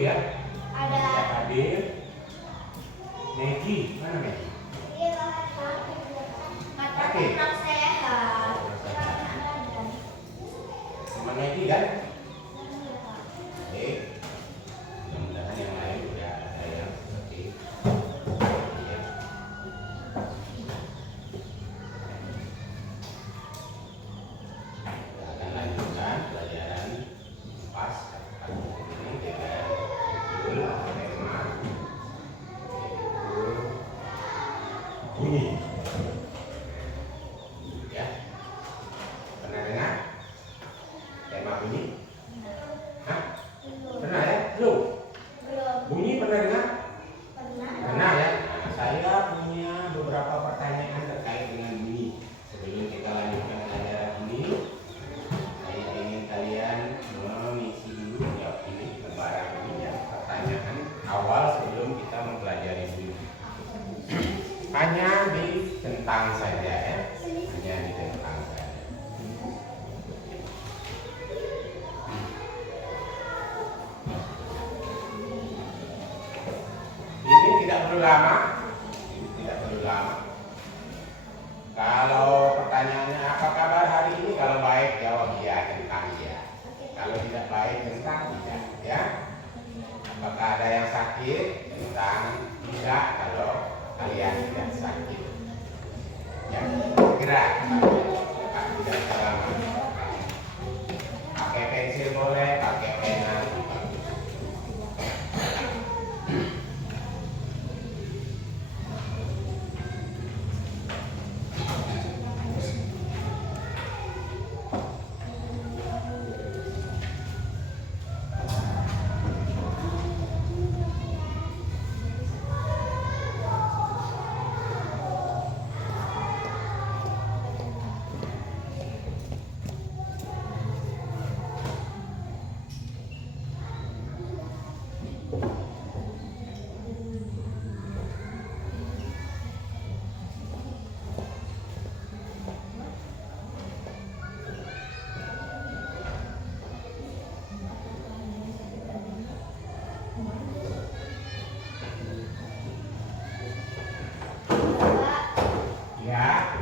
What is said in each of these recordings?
ya. Ada. Tidak hadir. Negi, mana Negi? Kata kurang sehat. Sama Negi kan? Oke. Mudah-mudahan yang lain udah ada yang oke. Ya. Kita akan lanjutkan pelajaran pas ini dengan judul tema bunyi. Ya, pernah dengar tema bunyi? Hah? Pernah ya? Belum? Bunyi pernah dengar? Pernah ya? Nah, saya punya beberapa pertanyaan terkait dengan bunyi. Sebelum kita lanjutkan pelajaran ini, saya ingin kalian mengisi dulu jawab ini lembaran ini ya, pertanyaan awal sebelum kita mempelajari bunyi. Hanya ditentang saja ya, hanya ditentang saja. Ini tidak perlu lama, tidak perlu lama. Kalau pertanyaannya apa kabar hari ini, kalau baik jawab iya, tentang iya. Kalau tidak baik tentang tidak, ya. Apakah ada yang sakit, tentang tidak. Kalau kalian tidak sakit, ya segera, tidak selama. Pakai pensil boleh, pakai pena. Ya,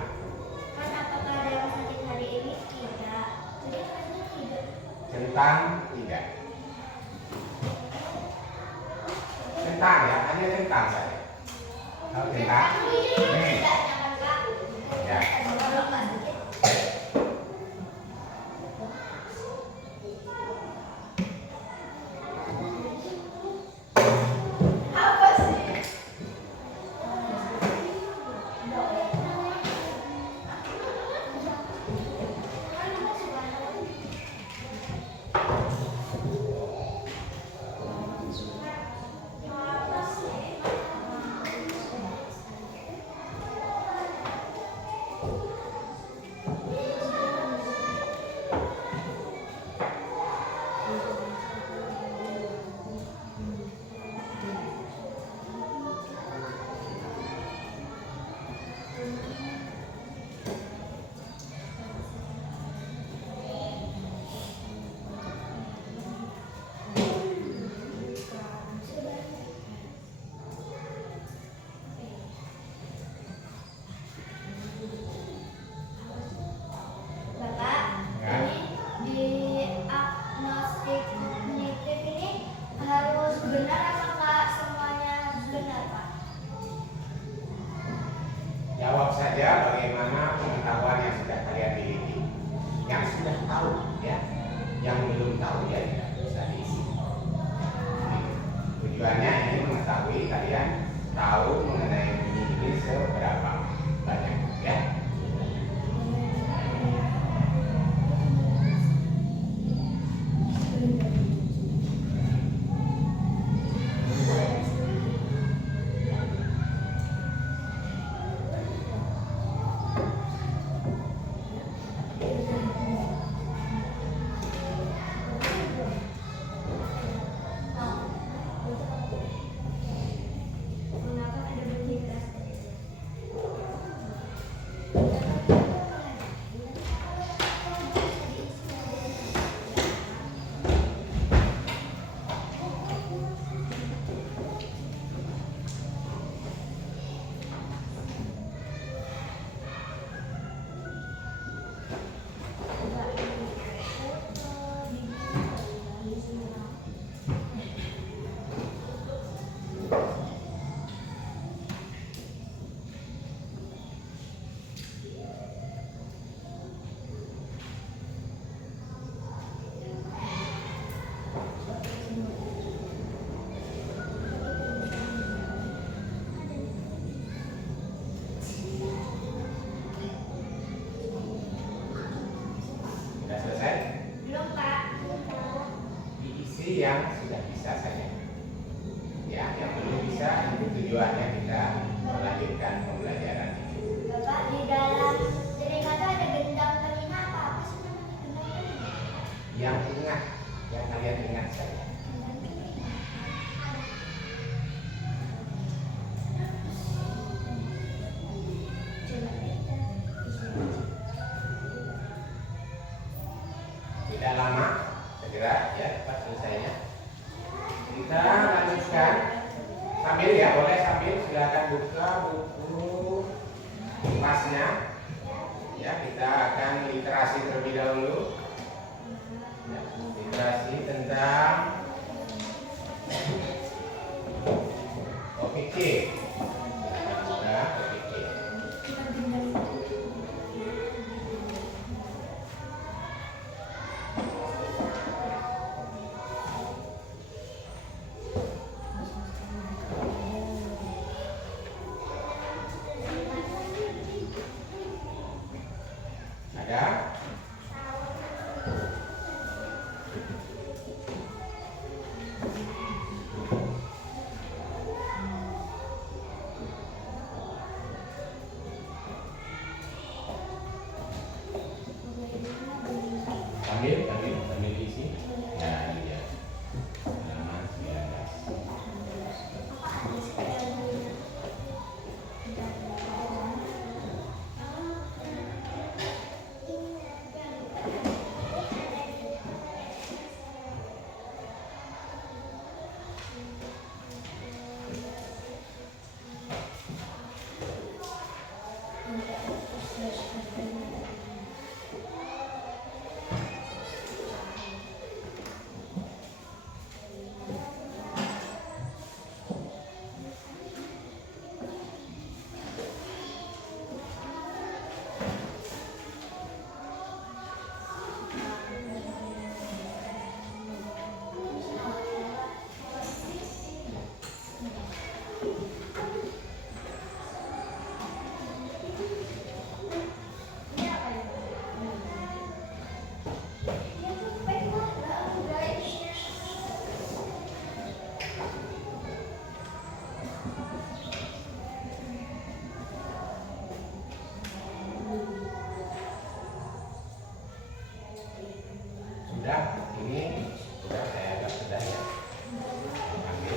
Kan apakah ada yang sakit hari ini? Tidak. tentang tidak. Tentang ya, hanya tentang saja. Kalau tentang, nih, ya. Apa sih? Bapak, Ya. ini diagnostik isi yang sudah bisa saja. Ya, yang belum bisa itu tujuannya kita melanjutkan pembelajaran itu. Bapak, di dalam telinga itu ada gendang telinga apa sih namanya gendang telinga? Yang ingat, yang kalian ingat saja. Tidak lama, segera ya, pas selesainya. Kita lanjutkan sambil ya, boleh sambil silakan buka buku kelasnya. Ya, kita akan literasi terlebih dahulu. Ya, literasi tentang topik C. Nah, topik C. Ada? Sambil isi. Ya, ini dia. Halaman 19. Sudah, ini sudah saya agak sudah ya. Ambil.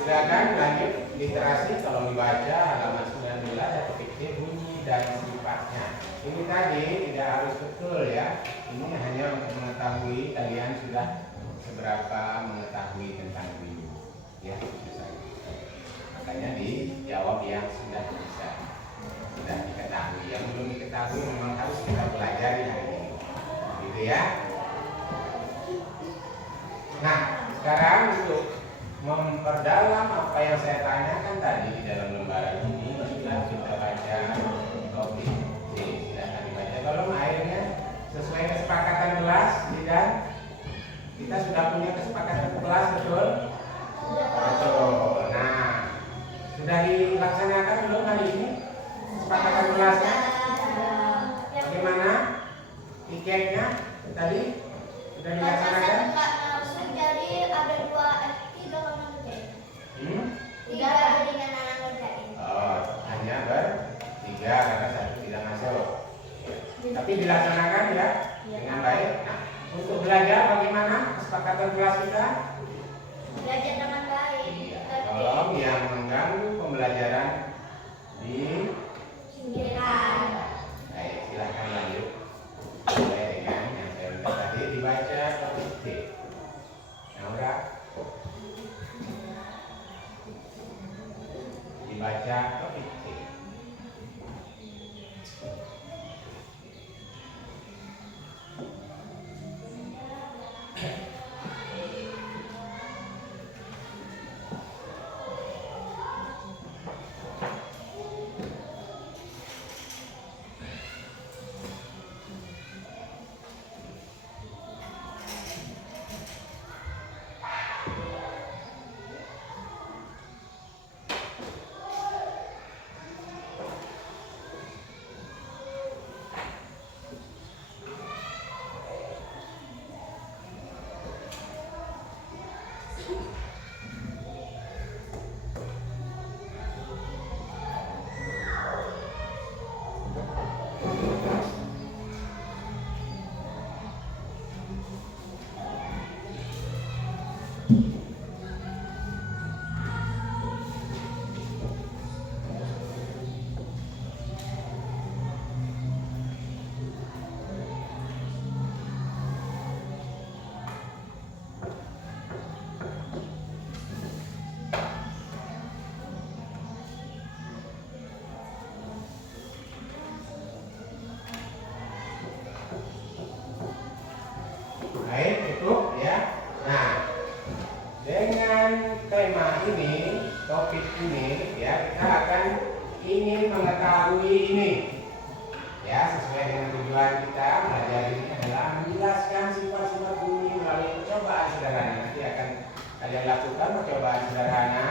Silakan lanjut literasi. Kalau dibaca halaman 19 ya, topik C, bunyi dan sifatnya. Ini tadi tidak harus betul ya. Ini hanya untuk mengetahui kalian sudah seberapa mengetahui tentang bunyi. Ya, selesai. Makanya dijawab yang sudah bisa, sudah diketahui. Yang belum diketahui memang harus kita pelajari hari ini. Gitu ya. Nah, sekarang untuk memperdalam apa yang saya tanyakan tadi di dalam lembaran ini, sudah kita baca topik C. Silahkan dibaca. Tolong akhirnya sesuai kesepakatan kelas, tidak? Kita sudah punya kesepakatan kelas, betul? Betul. Nah, sudah dilaksanakan belum hari ini kesepakatan kelasnya? Bagaimana tiketnya tadi sudah dilaksanakan? Jadi ada tiga orang ngerjain. Tiga dengan anak ngerjain. Oh, hanya bertiga karena satu tidak masuk. Tapi dilaksanakan ya dengan baik. Nah, untuk belajar bagaimana kesepakatan kelas kita? Belajar dengan baik. Tolong yang mengganggu pembelajaran di singkirkan. Baik, silakan lanjut. Sesuai dengan yang saya minta tadi, dibaca topik C. Naura, dibaca topik C. Baik, cukup ya. Nah, dengan tema ini, topik ini, ya kita akan ingin mengetahui ini, ya sesuai dengan tujuan kita belajar ini adalah menjelaskan sifat-sifat bunyi melalui percobaan sederhana. Nanti akan kalian lakukan percobaan sederhana.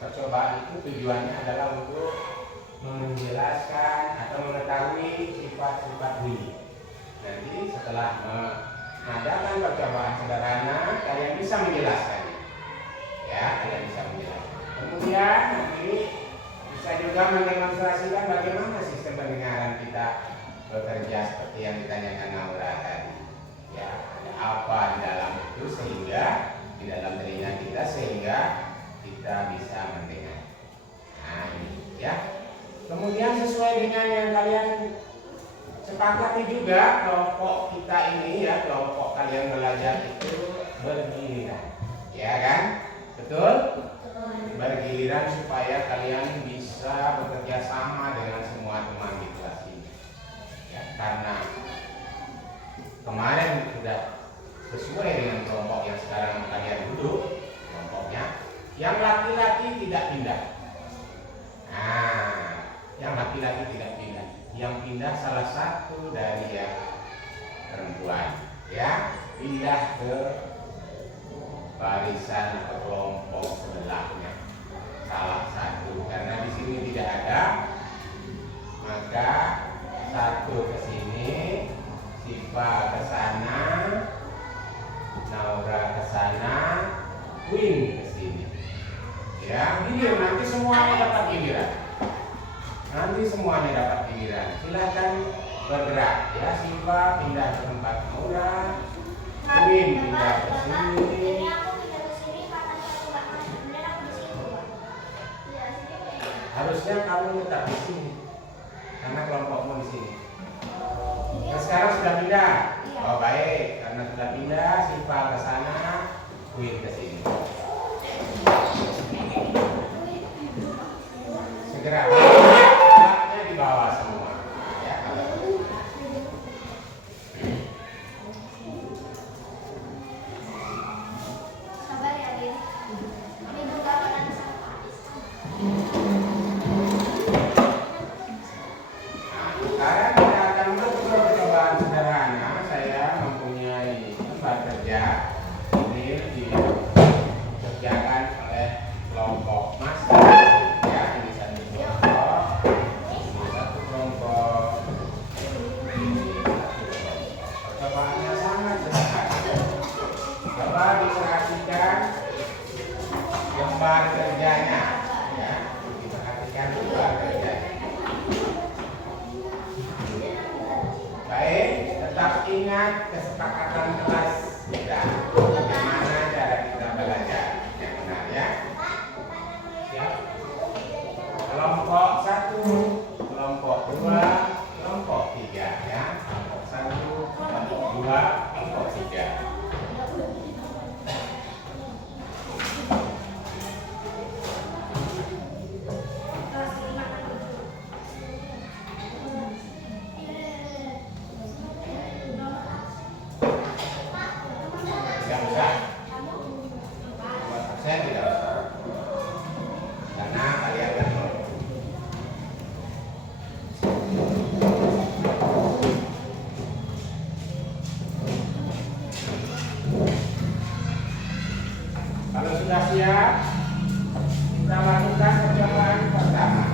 Percobaan itu tujuannya adalah untuk menjelaskan atau mengetahui sifat-sifat bunyi. Nanti setelah mengadakan percobaan sederhana, kalian bisa menjelaskan. Ya, kalian bisa menjelaskan. Kemudian nanti bisa juga mendemonstrasikan bagaimana sistem pendengaran kita bekerja seperti yang ditanyakan Naura tadi. Ya, ada apa di dalam itu sehingga di dalam telinga kita sehingga kita bisa mendengar. Nah, ini ya. Kemudian sesuai dengan yang kalian sepakati juga, kelompok kita ini ya, kelompok kalian belajar itu bergiliran, ya kan? Betul? Bergiliran supaya kalian bisa bekerja sama dengan semua teman di kelas ini. Ya, karena kemarin sudah sesuai dengan kelompok yang sekarang kalian duduk, kelompoknya, yang laki-laki tidak pindah. Nah, yang laki-laki tidak pindah. Yang pindah salah satu dari yang perempuan, ya, pindah ke barisan atau kelompok sebelahnya, salah satu, karena di sini tidak ada, maka satu ke sini, Siva ke sana, Naura ke sana, Queen ke sini, ya, giliran nanti semuanya dapat giliran. Nanti semuanya dapat giliran. Silakan bergerak ya. Siva pindah ke tempat Naura, Queen pindah ke sini. Jadi aku pindah ke sini karena aku nggak masuk. Kemudian aku di sini. Ya, sini. Harusnya kamu tetap di sini karena kelompokmu di sini. Nah, sekarang sudah pindah. Oh baik, karena sudah pindah, Siva ke sana, Queen ke sini. Segera. Di bawah semua ya, sabar ya, Din. Ini buka kanan sampah. Nah, sekarang kita akan melakukan percobaan sederhana. Saya mempunyai tempat kerja ini dikerjakan oleh kelompok master. Ya, ini satu kelompok. Percobaannya sangat sederhana. Coba diperhatikan gambar kerjanya, ya. Diperhatikan gambar kerjanya. Baik, tetap ingat kesepakatan kelas kita. Bagaimana cara kita belajar yang benar ya. Siap? Kelompok 1, kelompok 2, kelompok 3 ya. Kelompok 1, kelompok 2, kelompok 3. Tidak usah. Buat absen tidak usah. Karena kalian kan kalau sudah siap, kita lakukan percobaan pertama.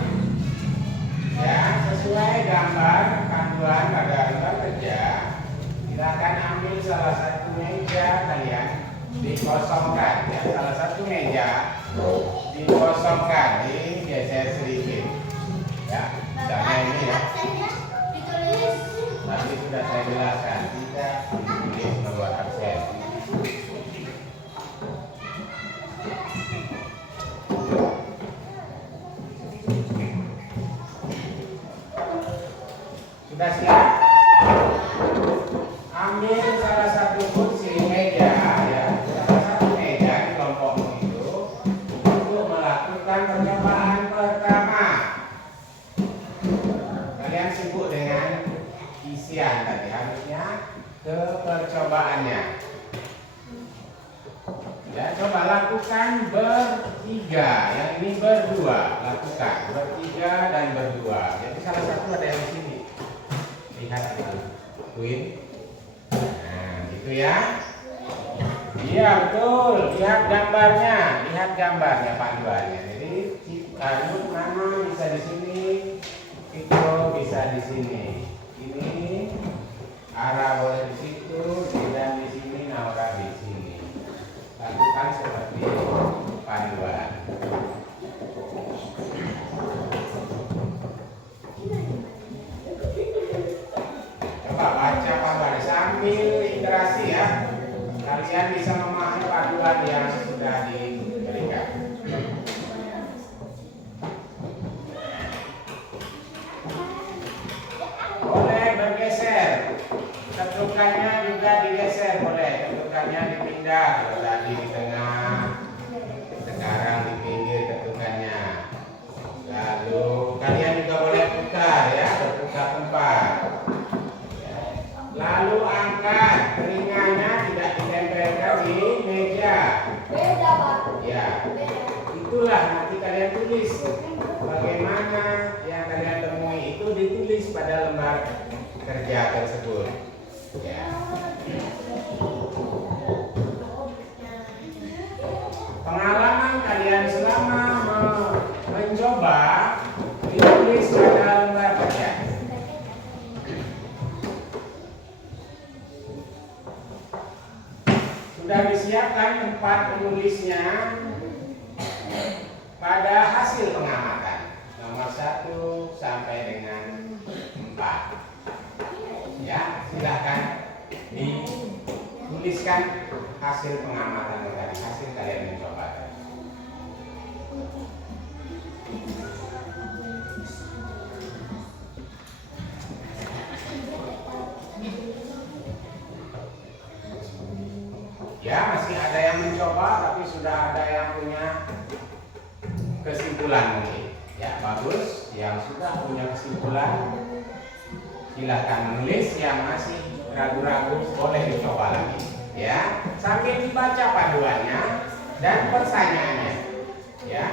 Ya, sesuai gambar panduan pada lembar kerja, silakan ambil salah satu meja kalian, dikosongkan. Ya, salah satu meja dikosongkan, digeser sedikit. Ya, misalnya ini ya. Absennya ditulis. Tadi sudah saya jelaskan, tidak ditulis nomor absen. ke percobaannya. Ya, coba lakukan bertiga. Yang ini berdua. Lakukan bertiga dan berdua. Jadi salah satu ada yang di sini. Lihat itu. Queen. Nah, gitu ya. Iya, betul. Lihat gambarnya. Lihat gambarnya panduannya. Jadi anu nama bisa di sini. Itu bisa di sini. Ini arah boleh di situ dan di sini Naura di sini. Lakukan seperti panduan. Coba baca panduan sambil interaksi ya. Kalian bisa memahami panduan yang sudah diberikan. Boleh bergeser. Ketukannya juga digeser boleh. Ketukannya dipindah. Kalau tadi di tengah, sekarang di pinggir ketukannya. Lalu kalian juga boleh putar ya, bertukar tempat. Lalu angkat telinganya, tidak ditempelkan di meja. Beda, Pak. Ya, Beda. itulah nanti kalian tulis. Bagaimana yang kalian temui itu ditulis pada lembar kerja tersebut. Ya. Pengalaman kalian selama mencoba ditulis pada lembar kerja. Sudah disiapkan tempat menulisnya pada hasil pengamatan nomor 1 sampai dengan 4. Ya, silakan dituliskan hasil pengamatan tadi, hasil kalian mencoba tadi. Ya, masih ada yang mencoba, tapi sudah ada yang punya kesimpulan mungkin. Ya, bagus. Yang sudah punya kesimpulan, silakan menulis. Yang masih ragu-ragu, boleh dicoba lagi. Ya, sambil dibaca panduannya dan pertanyaannya. Ya.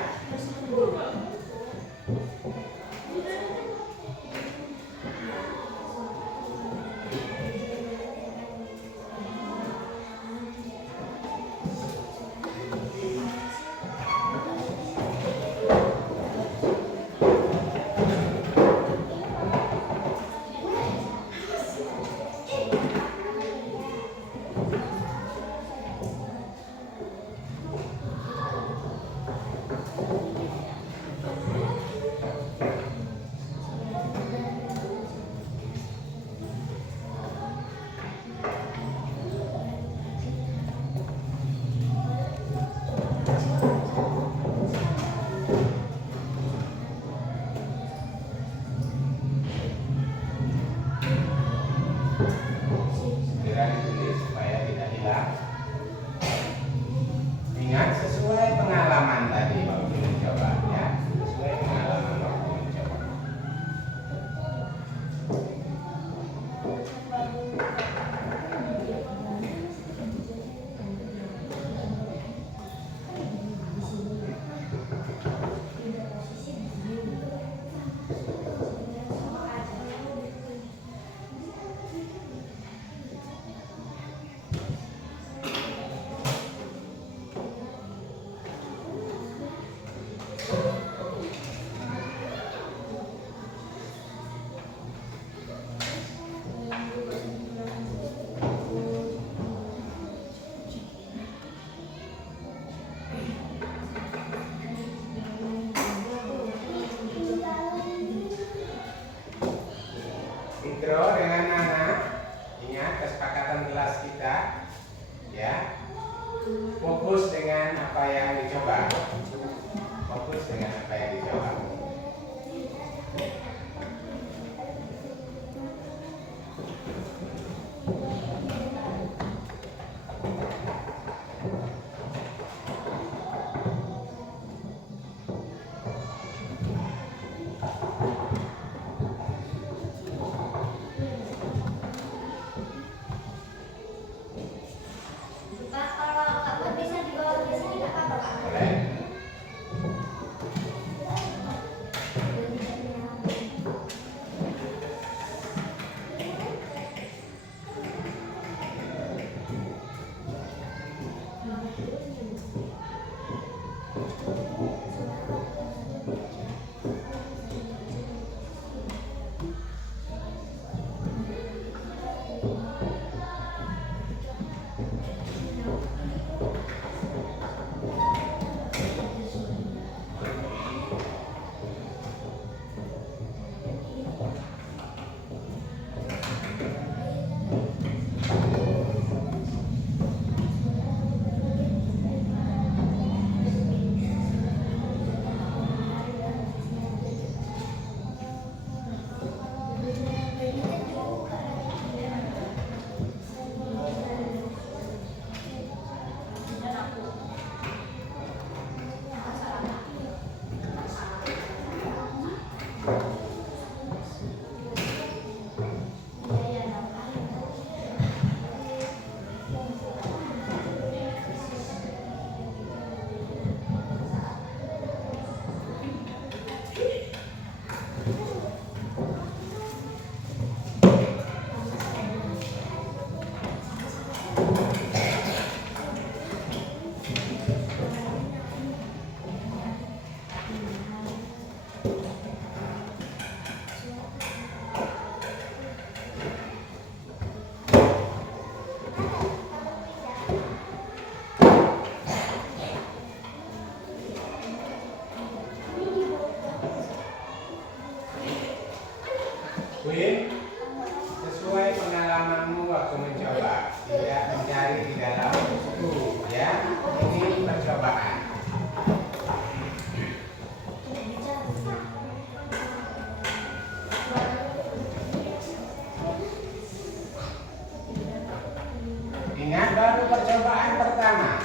Ingat, baru percobaan pertama.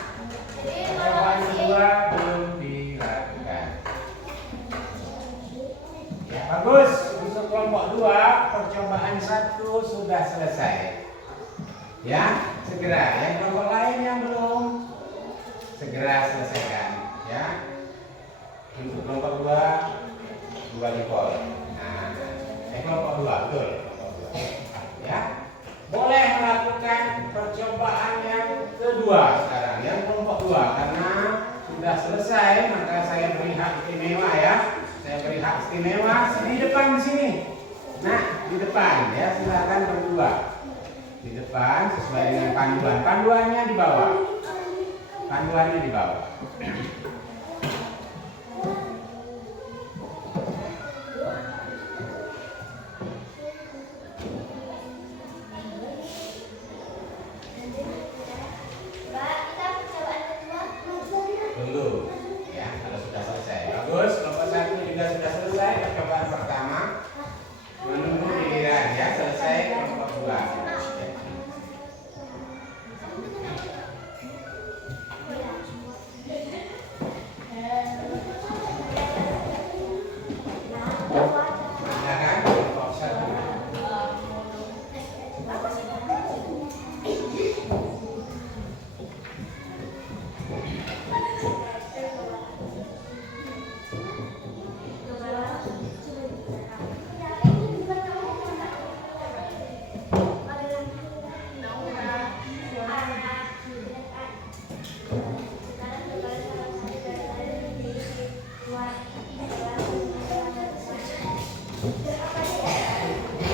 Jadi Percobaan kedua belum dilakukan. Ya, bagus. Untuk kelompok 2, percobaan 1 sudah selesai. Ya, segera. Yang kelompok lain yang belum, segera selesaikan. Ya. Untuk kelompok 2 dipol. Nah, kelompok 2 betul. Kelompok 2. Ya. Boleh melakukan percobaan yang kedua sekarang, yang kelompok 2, karena sudah selesai, maka saya beri hak istimewa ya. Saya beri hak istimewa di depan di sini. Nah, di depan ya, silakan berdua. Di depan sesuai dengan panduan. Panduannya di bawah. Panduannya di bawah. Tunggu ya, kalau sudah selesai. Bagus, kelompok 1 juga sudah selesai percobaan pertama. Menunggu giliran ya, selesai kelompok 2. Silakan kelompok 1.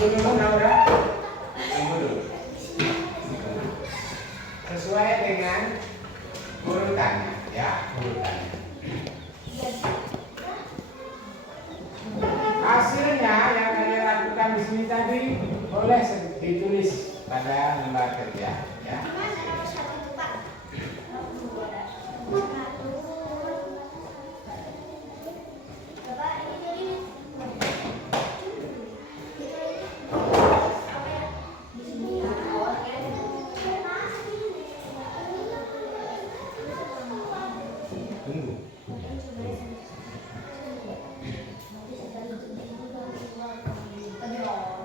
Tunggu Naura. Tunggu dulu. Sesuai dengan urutannya ya, urutannya. Hasilnya yang kalian lakukan di sini tadi boleh ditulis pada lembar kerja ya. Tunggu.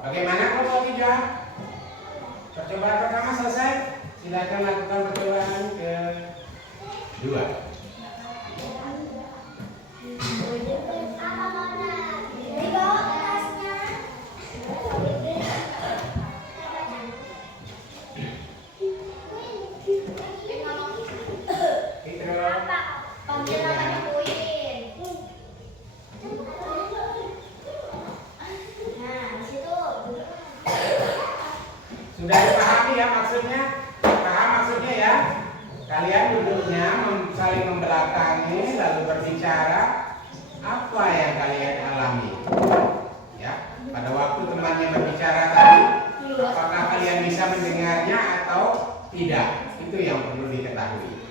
Bagaimana kelompok 3? Percobaan pertama selesai. Silakan lakukan percobaan kedua. Sudah dipahami ya maksudnya? Paham maksudnya ya? Kalian duduknya saling membelakangi lalu berbicara apa yang kalian alami. Ya, pada waktu temannya berbicara tadi, apakah kalian bisa mendengarnya atau tidak? Itu yang perlu diketahui.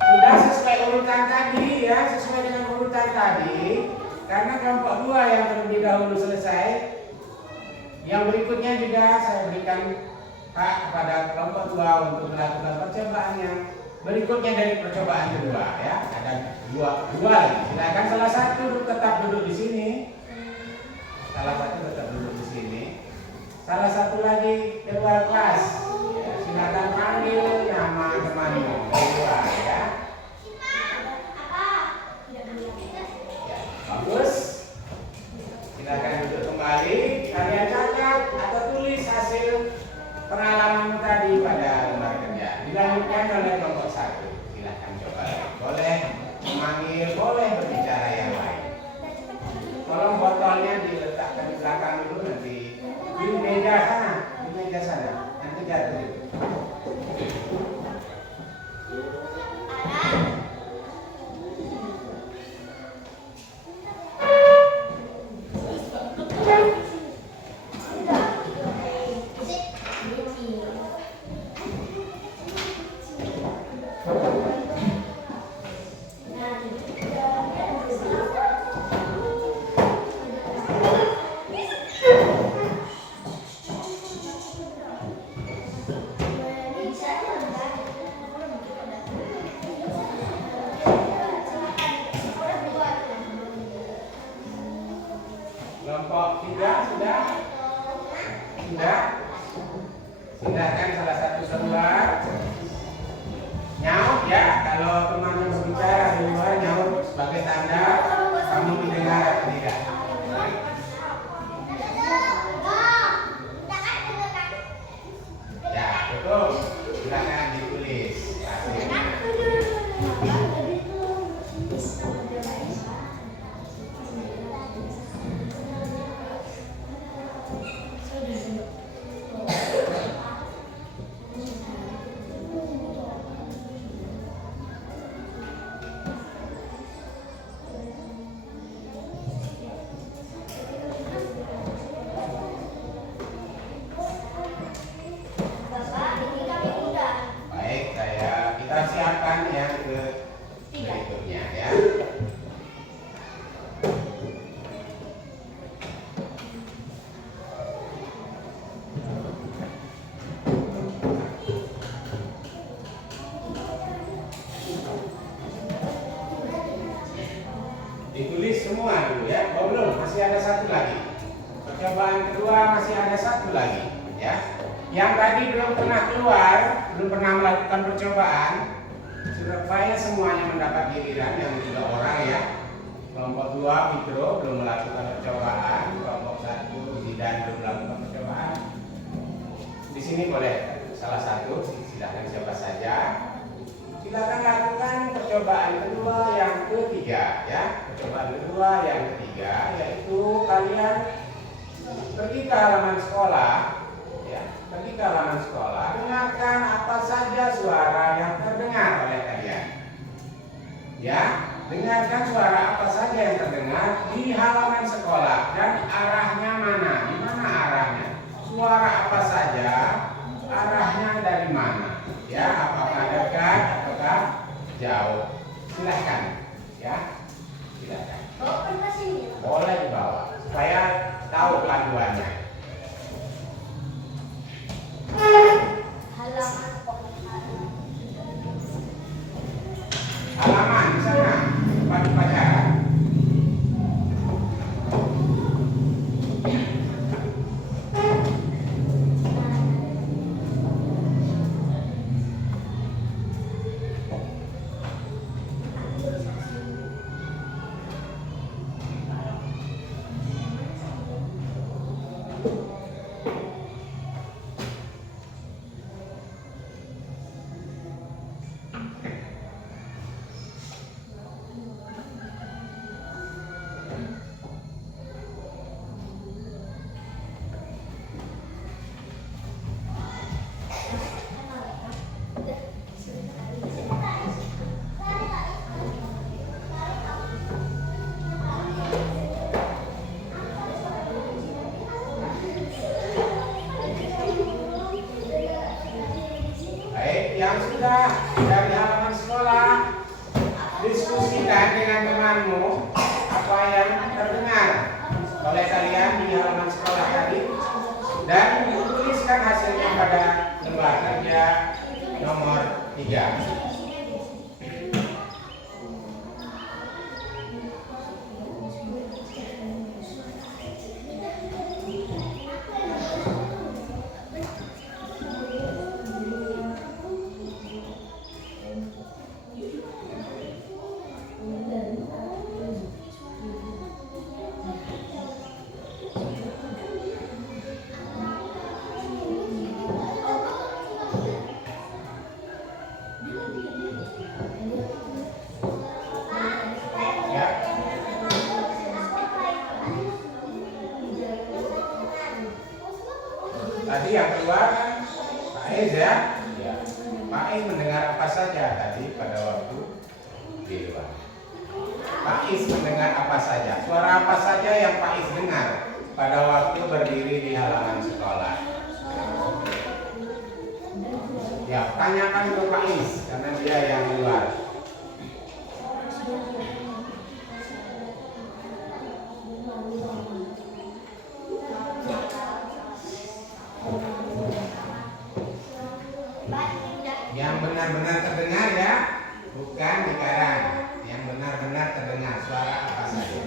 Sudah sesuai urutan tadi ya, sesuai dengan urutan tadi. Karena kelompok 2 yang terlebih dahulu selesai, yang berikutnya juga saya berikan hak kepada kelompok 2 untuk melakukan percobaan yang berikutnya dari percobaan kedua ya. Ada dua lagi. Silakan salah satu tetap duduk di sini. Salah satu tetap duduk di sini. Salah satu lagi keluar kelas. Ya, silakan panggil nama temanmu keluar ya. Bagus. Silakan duduk kembali. Kalian catat atau tulis hasil pengalaman tadi pada lembar kerja. Dilanjutkan oleh kelompok 1. Silakan coba. Boleh memanggil, boleh berbicara yang lain. Tolong botolnya diletakkan di belakang dulu nanti di meja sana, nanti jatuh itu. Silakan salah satu keluar. Nyaut ya, kalau temannya berbicara di luar nyaut sebagai tanda kamu mendengar atau tidak. Ya, betul. Silakan ditulis hasilnya. Baik, kita siapkan yang berikutnya ya. Ditulis semua dulu ya. Oh belum, masih ada satu lagi. Percobaan kedua masih ada satu lagi ya. Yang tadi belum pernah keluar, belum pernah melakukan percobaan, supaya semuanya mendapat giliran yang 3 orang ya. Kelompok 2 Fitro belum melakukan percobaan, kelompok 1 Zidan belum melakukan percobaan. Di sini boleh salah satu, silakan siapa saja. Silakan lakukan percobaan kedua yang ketiga ya. Percobaan kedua yang ketiga yaitu kalian pergi ke halaman sekolah ya. Pergi ke halaman sekolah, dengarkan apa saja suara yang terdengar oleh kalian. Ya, dengarkan suara apa saja yang terdengar di halaman sekolah dan arahnya mana? Di mana arahnya? Suara apa saja, arahnya dari mana? Ya, apakah dekat ataukah jauh? Silahkan ya. Silahkan. Boleh dibawa supaya tahu panduannya. Halaman di sana tempat upacara. Yang sudah dari halaman sekolah, diskusikan dengan temanmu apa yang terdengar oleh kalian di halaman sekolah tadi dan tuliskan hasilnya pada lembar kerja nomor 3. Tadi yang keluar Pak Is ya. Pak Is mendengar apa saja tadi pada waktu di luar. Pak Is mendengar apa saja, suara apa saja yang Pak Is dengar pada waktu berdiri di halaman sekolah. Ya, tanyakan ke Pak Is karena dia yang keluar. Yang benar-benar terdengar ya, bukan dikarang. Yang benar-benar terdengar suara apa saja.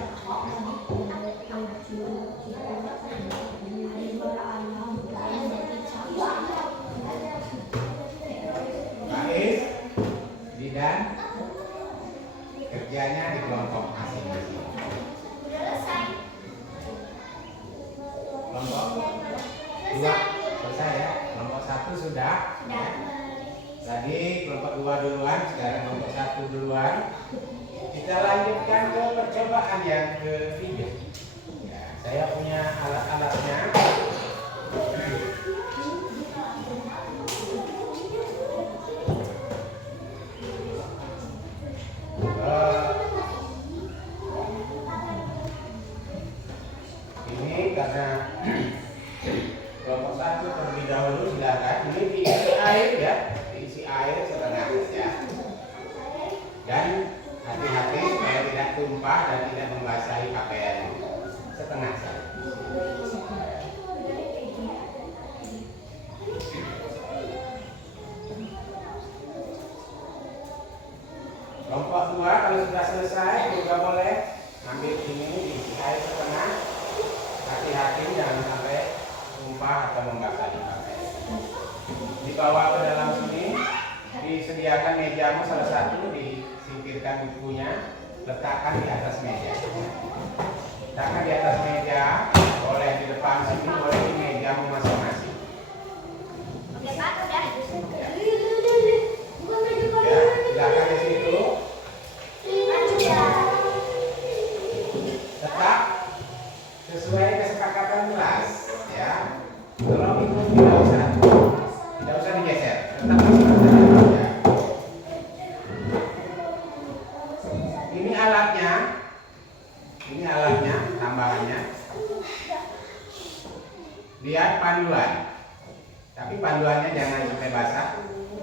1 sudah. Sudah. Tadi kelompok 2 duluan, sekarang kelompok 1 duluan. Kita lanjutkan ke percobaan yang ketiga. Ya, saya punya alat-alatnya. Ini karena kelompok 1 terlebih dahulu, silakan. Ini diisi air ya, diisi air setengah ya. Dan hati-hati supaya tidak tumpah dan tidak membasahi pakaian. Setengah saja. Kelompok 2 kalau sudah selesai juga boleh ambil ini diisi air setengah. Hati-hati jangan sampai tumpah atau membasahi pakaian. Dibawa ke dalam sini, disediakan mejamu salah satu, disingkirkan bukunya, letakkan di atas meja. Letakkan di atas meja, boleh di depan sini, boleh di mejamu masing-masing. Oke Pak, udah. Ya, letakkan di situ. Tetap sesuai kesepakatan kelas, ya. Kalau itu tidak usah digeser, tetap di situ saja, ya. Ini alatnya, tambahannya. Lihat panduan, tapi panduannya jangan sampai basah.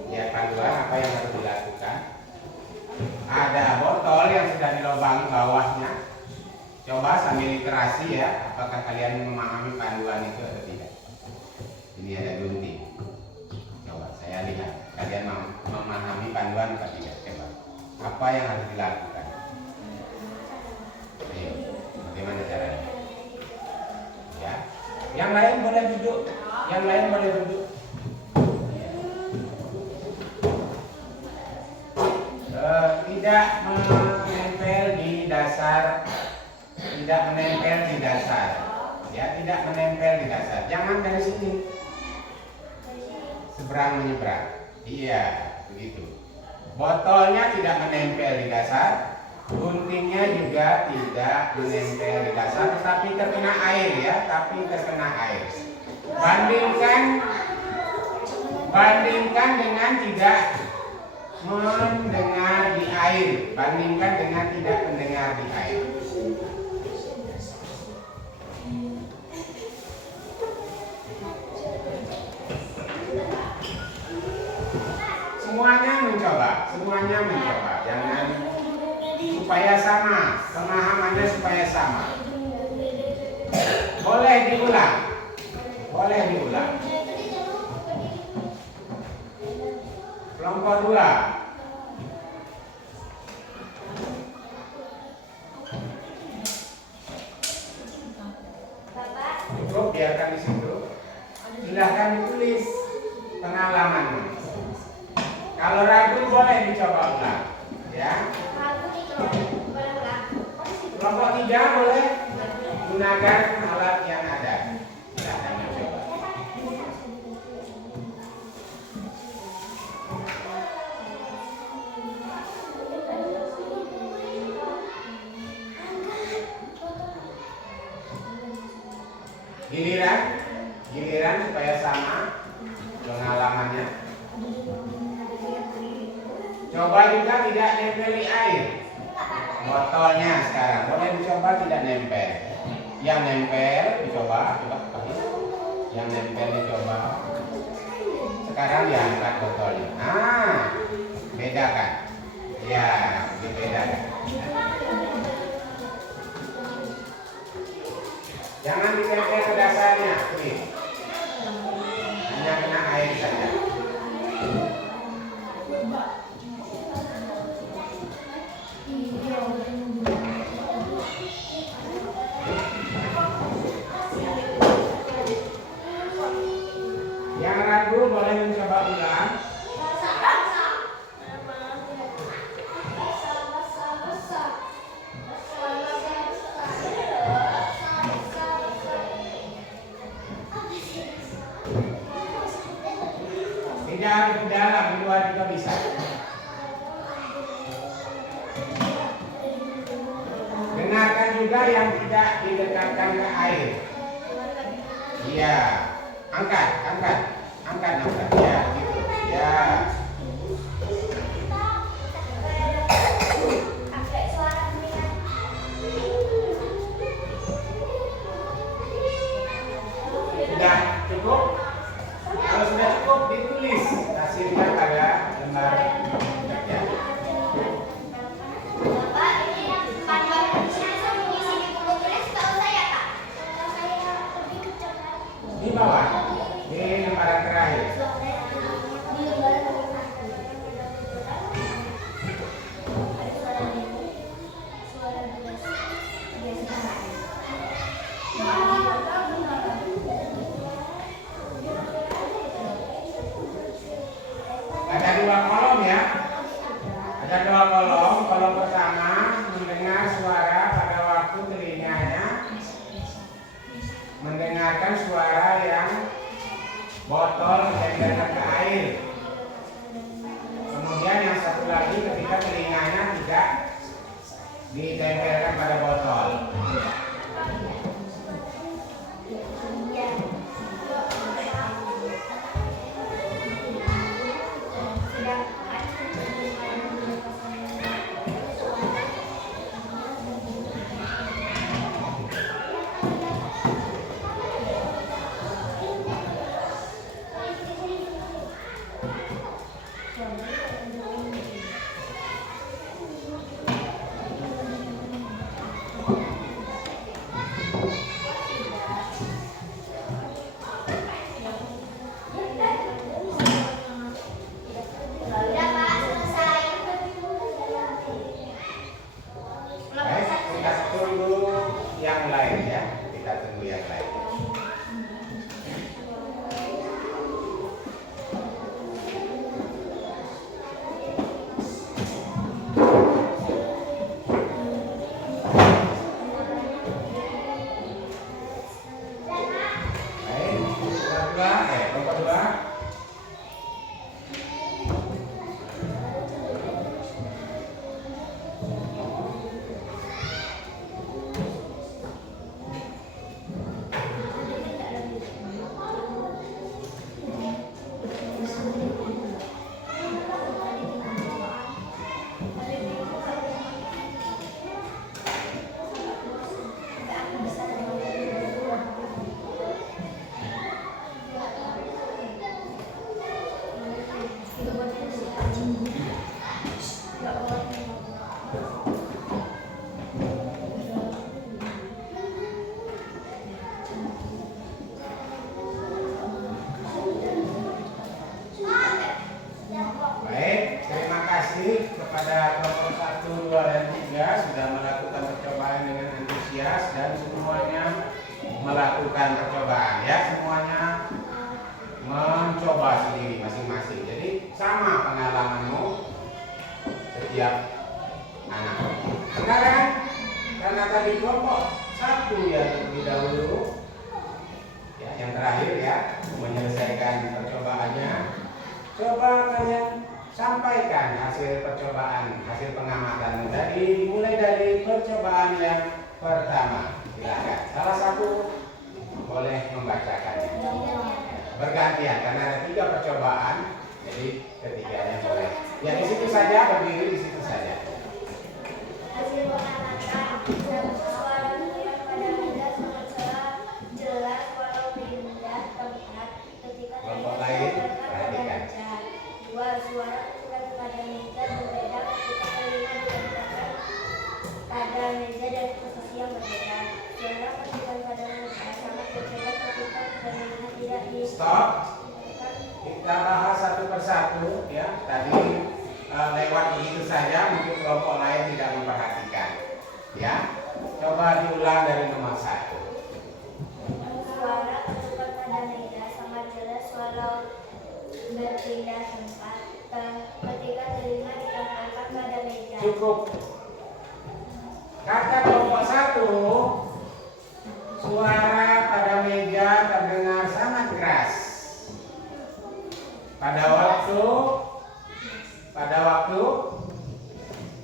Lihat panduan apa yang harus dilakukan. Ada botol yang sudah dilubangi bawahnya. Coba sambil literasi ya, apakah kalian memahami panduan itu atau tidak. Ini ada gunting. Coba saya lihat, kalian memahami panduan atau tidak. Coba, apa yang harus dilakukan? Ayo, bagaimana caranya? Ya, yang lain boleh duduk. Yang lain boleh duduk. Tidak menempel di dasar. Tidak menempel di dasar, ya, tidak menempel di dasar. Jangan dari sini, seberang menyeberang. Iya, begitu. Botolnya tidak menempel di dasar, guntingnya juga tidak menempel di dasar, tetapi terkena air ya, tapi terkena air. Bandingkan dengan tidak mendengar di air, bandingkan dengan tidak mendengar di air. Semuanya mencoba, jangan, supaya sama, pemahamannya supaya sama. Boleh diulang. Kelompok 2. Cukup, biarkan di situ. Silahkan ditulis pengalamanmu. Kalau ragu boleh dicoba ulang, ya. Kelompok 3 boleh gunakan alat yang ada. Silahkan mencoba. Giliran supaya sama pengalamannya. Coba juga tidak nempel di air. Botolnya sekarang boleh dicoba tidak nempel. Yang nempel dicoba. Yang nempel dicoba. Sekarang diangkat botolnya. Bedakan. Ya, dibedakan. Jangan ditempel ke dasarnya. Hanya kena air saja. Yang ragu boleh mencoba ulang. yang tidak didekatkan ke air. Iya. Angkat. Ya, gitu. Ya. Sudah cukup? Kalau sudah cukup ditulis hasilnya pada lembar kerja. Bapak, ini panduan bisa mengisi di buku tulis setahu saya, Pak. Kalau saya pergi ke Jakarta. Di bawah, di lembaran terakhir. Di lembaran suara jelas. Ada dua kolom ya. Ada dua kolom. Kolom pertama mendengar suara pada waktu telinganya mendengarkan suara yang botol ditempelkan ke air. Kemudian yang satu lagi ketika telinganya tidak ditempelkan pada botol. Udah, Pak, selesai. Baik, kita tunggu yang lain ya. Kita tunggu yang lain. Baik, kelompok dua. Baik, terima kasih kepada kelompok 1, 2, dan 3 sudah melakukan percobaan dengan antusias dan semuanya melakukan percobaan ya, semuanya mencoba sendiri masing-masing. Jadi sama pengalamanmu setiap anak. Sekarang karena tadi kelompok 1 ya terlebih dahulu ya, yang terakhir ya menyelesaikan percobaannya. Coba kalian sampaikan hasil percobaan, hasil pengamatan tadi, dimulai dari percobaan yang pertama. Silakan. Salah satu boleh membacakannya. Bergantian karena ada 3 percobaan, jadi ketiganya boleh. Ya di situ saja, berdiri di situ saja. Hasil pengamatan suara teriak pada meja sangat jelas walau pindah tempat ketika Kelompok lain, perhatikan. Dua, suara ketukan pada meja berbeda ketika telinga ditempelkan pada meja dan posisi yang berbeda. Suara ketukan pada meja sangat berbeda ketika telinga tidak Stop. Kita bahas satu persatu ya. Tadi lewat begitu saja, mungkin kelompok lain tidak memperhatikan. Ya, coba diulang dari nomor 1. Suara ketukan pada meja sangat jelas walau berpindah tempat ketika telinga ditempelkan pada meja. Cukup. Kata kelompok 1, suara pada meja terdengar sangat keras. Pada waktu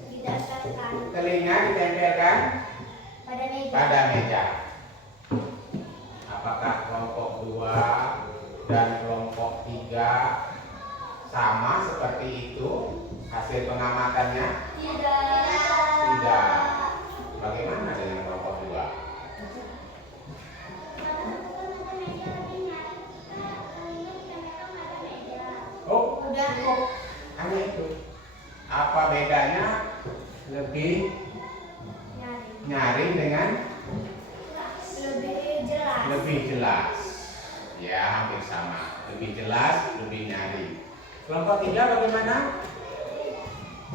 Didasarkan telinga ditempelkan pada meja. Apakah kelompok 2 dan kelompok 3 sama seperti itu hasil pengamatannya? Tidak. Bagaimana dengan kelompok 2? Oh, cukup. Hanya itu. Apa bedanya lebih nyaring dengan lebih jelas? Ya, hampir sama. Lebih jelas, lebih nyaring. Kelompok 3 bagaimana?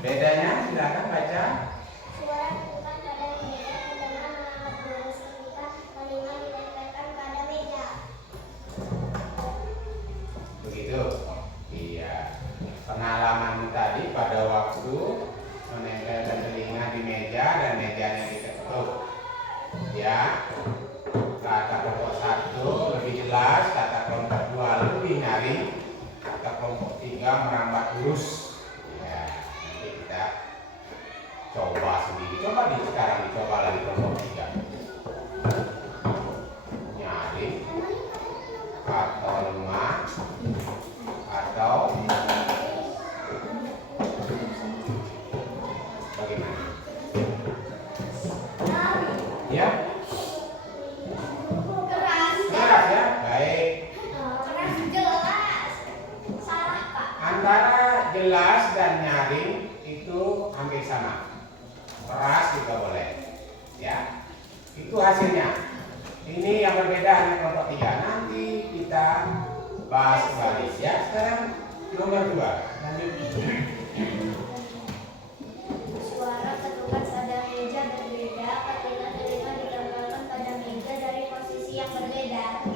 Bedanya silakan baca. Suara ketukan pada meja mendengar mengangkat garis ketika kalimat ditempelkan pada meja. Begitu. Iya. Pengalaman tadi pada waktu menempelkan telinga di meja dan mejanya diketuk. Ya. Kata kelompok 1 lebih jelas, kata kelompok 2 lebih nyaring, kata kelompok 3 merambat lurus. Ya, nanti kita coba sendiri. Coba sekarang dicoba lagi kelompok 3. Nyaring atau lemah atau bagaimana? Ya. Keras ya, baik. Keras jelas. Salah Pak. Antara jelas dan nyaring itu hampir sama. Keras juga boleh. Ya. Itu hasilnya. Ini yang berbeda hanya kelompok 3. Nanti kita bahas kembali. Ya, sekarang nomor 2. Lanjut. Suara ketukan pada meja berbeda ketika telinga ditempelkan pada meja dari posisi yang berbeda.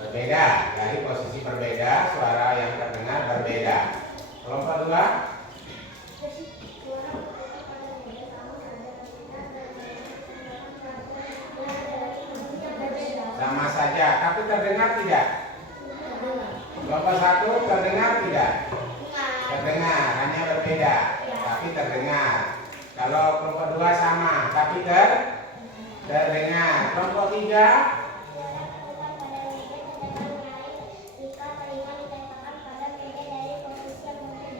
Berbeda, dari posisi berbeda, suara yang terdengar berbeda. Kelompok 2. Suara ketukan pada meja sama saja ketika telinga ditempelkan pada posisi yang berbeda. Sama saja, tapi terdengar tidak? Kelompok 1 terdengar tidak? Terdengar, hanya berbeda, tapi terdengar. Kalau kelompok 2 sama, tapi terdengar. Kelompok 3.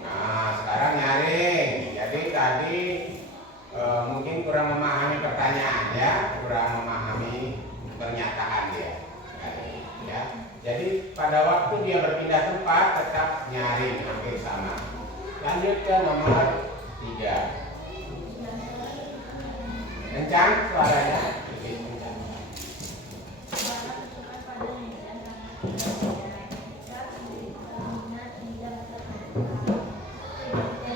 Nah, sekarang nyaring. Jadi tadi mungkin kurang memahami pertanyaan ya, kurang memahami pernyataan dia. Ya. Jadi pada waktu dia berpindah tempat tetap nyaring, hampir sama. Lanjut ke nomor 3. Kencang suaranya, lebih kencang. Suara ketukan pada meja sama ketika telinga tidak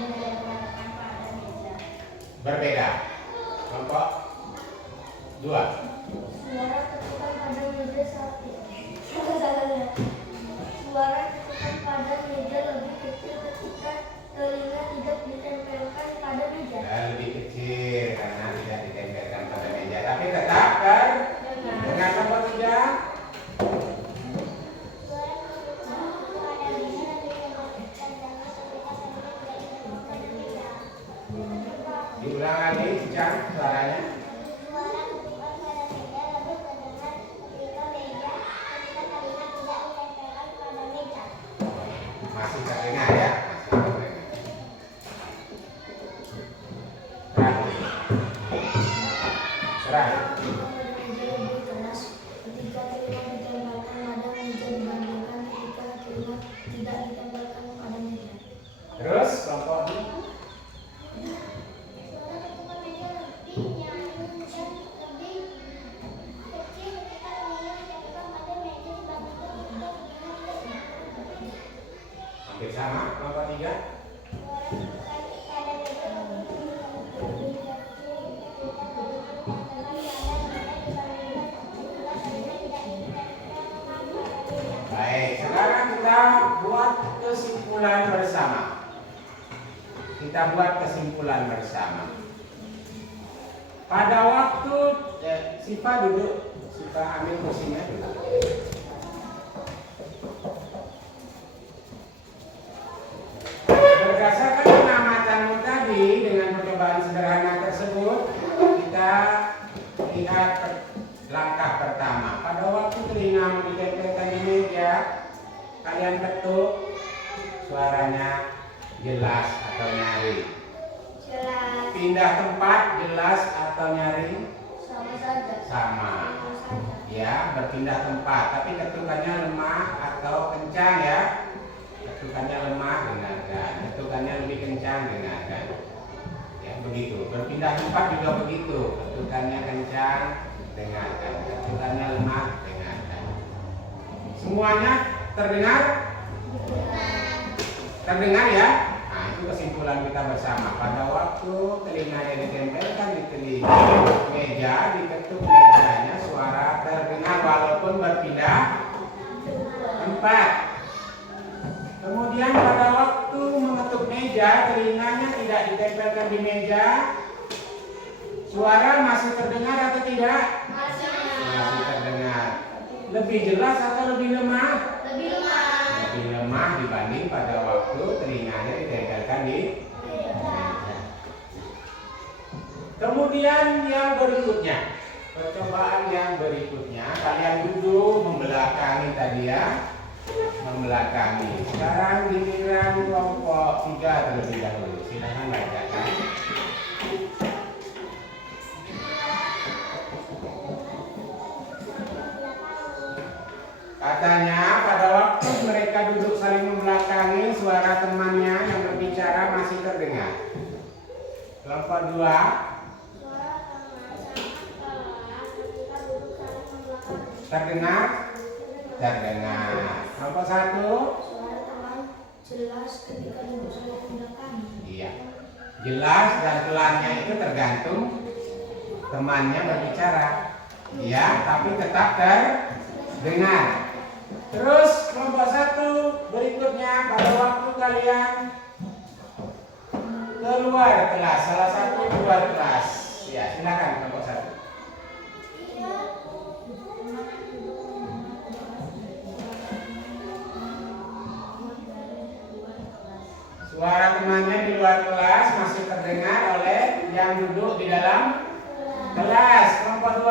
ditempelkan pada meja. Berbeda. Kelompok 2. Suara ketukan pada meja sapi. Suara ketukan pada meja lebih kecil ketika telinga tidak ditempelkan pada meja. Dan lebih kecil karena tidak ditempelkan pada meja, tapi tetap dengan kelompok 3. Suara ketukan pada meja lebih kencang ketika telinga tidak ditempelkan pada meja. Diulang lagi, kencang suaranya. Suara ketukan pada meja lebih terdengar ketika telinga tidak ditempelkan pada meja. Masih terdengar ya, masih terdengar. Serah. Ketika telinga ditempelkan pada meja dibandingkan ketika telinga tidak ditempelkan pada meja. Terus kelompok 2. Suara ketukan meja lebih nyaring dan lebih kecil ketika telinga ditempelkan pada meja dibandingkan ketika telinga tidak ditempelkan pada meja. Hampir sama kelompok 3. Suara ketukan pada meja lebih kecil ketika telinga ditempelkan pada meja dibandingkan ketika telinga tidak ditempelkan pada meja. Baik, sekarang kita buat kesimpulan bersama. Kita buat kesimpulan bersama. Pada waktu Siva duduk, Siva ambil kursinya dulu. Berdasarkan pengamatanmu tadi dengan percobaan sederhana tersebut, kita lihat kalian ketuk, suaranya jelas atau nyaring? Jelas. Pindah tempat jelas atau nyaring? Sama saja. Sama. Sama saja. Ya, berpindah tempat, tapi ketukannya lemah atau kencang ya. Ketukannya lemah, dengarkan. Ketukannya lebih kencang, dengarkan. Ya, begitu. Berpindah tempat juga begitu. Ketukannya kencang, dengarkan. Ketukannya lemah, dengarkan. Semuanya terdengar? Terdengar ya? Nah, itu kesimpulan kita bersama. Pada waktu telinganya ditempelkan di telinga meja, diketuk mejanya, suara terdengar walaupun berpindah tempat. Kemudian pada waktu mengetuk meja, telinganya tidak ditempelkan di meja, suara masih terdengar atau tidak? Masih terdengar. Lebih jelas atau lebih lemah? Lebih lemah. Lebih lemah dibanding pada waktu telinganya ditempelkan di meja. Kemudian yang berikutnya, percobaan yang berikutnya, kalian duduk membelakangi tadi ya, membelakangi. Sekarang giliran kelompok 3 terlebih dahulu. Silakan bacakan. Katanya pada waktu mereka duduk saling membelakangi, suara temannya yang berbicara masih terdengar. Kelompok 2. Suara teman sangat keras ketika duduk saling membelakangi. Terdengar? Terdengar. Kelompok 1. Suara teman jelas ketika duduk saling membelakangi. Iya. Jelas dan pelannya itu tergantung temannya berbicara. Iya, tapi tetap terdengar. Terus kelompok 1 berikutnya, pada waktu kalian keluar kelas, salah satu keluar kelas. Ya, silakan kelompok 1. Suara temannya di luar kelas masih terdengar oleh yang duduk di dalam kelas. Kelompok 2.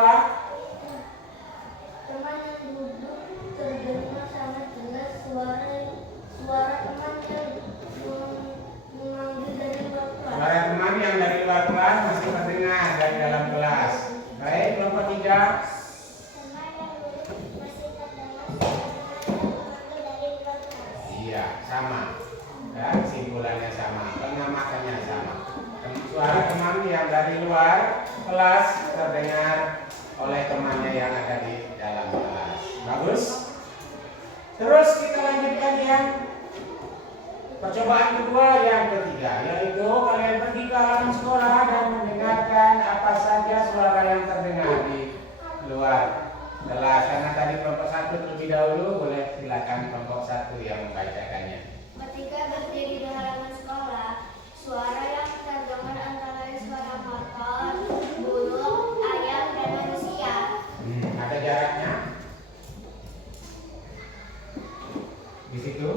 Teman yang duduk terdengar sangat jelas suara teman yang memanggil dari luar kelas. Suara teman yang dari luar kelas masih terdengar dari dalam kelas. Baik, kelompok 3. Teman yang duduk masih terdengar suara teman yang memanggil dari luar kelas. Iya, sama. Ya, kesimpulannya sama, pengamatannya sama. Suara teman yang dari luar kelas terdengar oleh temannya yang ada di dalam kelas. Bagus. Terus kita lanjutkan yang percobaan kedua, yang ketiga, yaitu kalian pergi ke halaman sekolah dan mendengarkan apa saja suara yang terdengar di luar kelas. Karena tadi kelompok 1 terlebih dahulu, boleh silakan kelompok 1 yang membacakannya. Ketika berdiri di halaman sekolah, suara yang terdengar antara lain suara motor, burung, ayam, dan manusia. Ada jaraknya? Di situ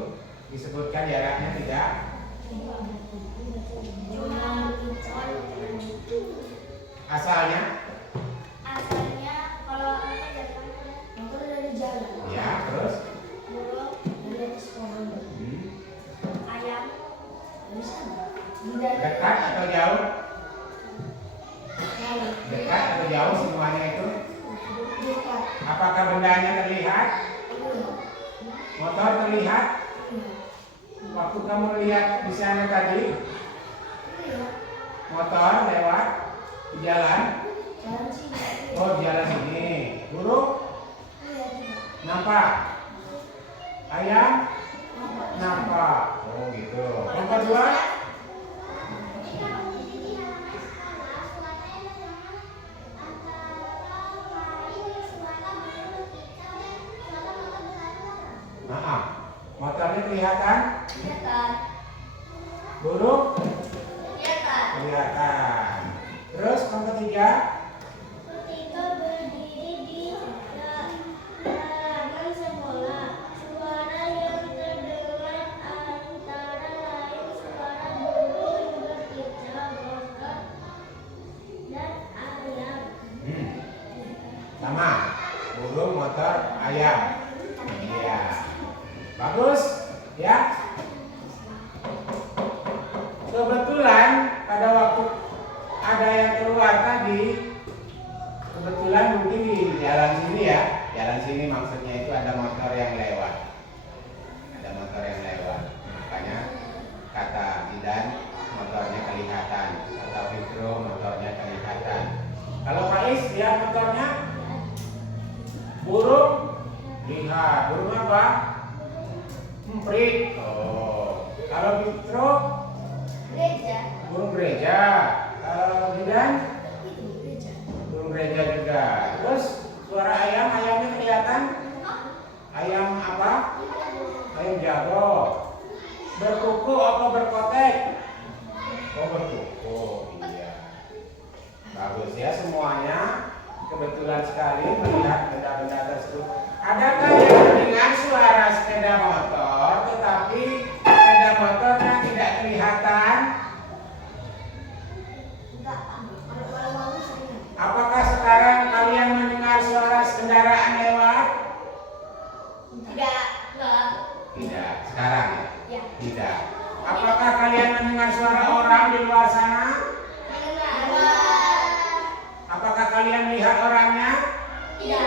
disebutkan jaraknya tidak? Cuma Asalnya? asalnya kalau apa jaraknya? Motor dari jalan. Ya, terus? Burung dari atas pohon. Ayam dari sana. Dekat atau jauh? Dekat atau jauh semuanya itu? Dekat. Apakah bendanya terlihat? Motor terlihat? Waktu kamu lihat di sana tadi, motor lewat di jalan? Jalan sini. Oh, jalan sini. Burung? Nampak? Ayam? Nampak. Oh, gitu. Kelompok 2? Motornya kelihatan? Kelihatan. Burung? Kelihatan. Kelihatan. Terus kelompok 3? Ketika berdiri di halaman sekolah, suara yang terdengar antara lain suara burung berkicau, motor, dan ayam. Sama. Burung, motor, ayam. Iya. Bagus. ya. Kebetulan pada waktu ada yang keluar tadi, kebetulan mungkin di jalan sini ya, jalan sini maksudnya itu ada motor yang lewat, makanya kata Idan motornya kelihatan, kata Fitro motornya kelihatan. Kalau Faiz lihat motornya, burung, lihat burung apa? Emprit. Oh, kalau Fitro Gereja. burung gereja. Kalau Idan burung gereja juga. Terus suara ayam, ayamnya kelihatan? Ayam apa? Ayam jago. Berkuku atau berkotek? Oh, berkuku. Iya. Bagus ya semuanya. Kebetulan sekali melihat benda-benda tersebut. Adakah yang mendengar suara sepeda motor tetapi sepeda motornya tidak kelihatan? Apakah sekarang kalian mendengar suara kendaraan lewat? Tidak. Tidak. Sekarang ya? Ya. Tidak. Apakah kalian mendengar suara orang di luar sana? Apakah kalian melihat orangnya? Iya.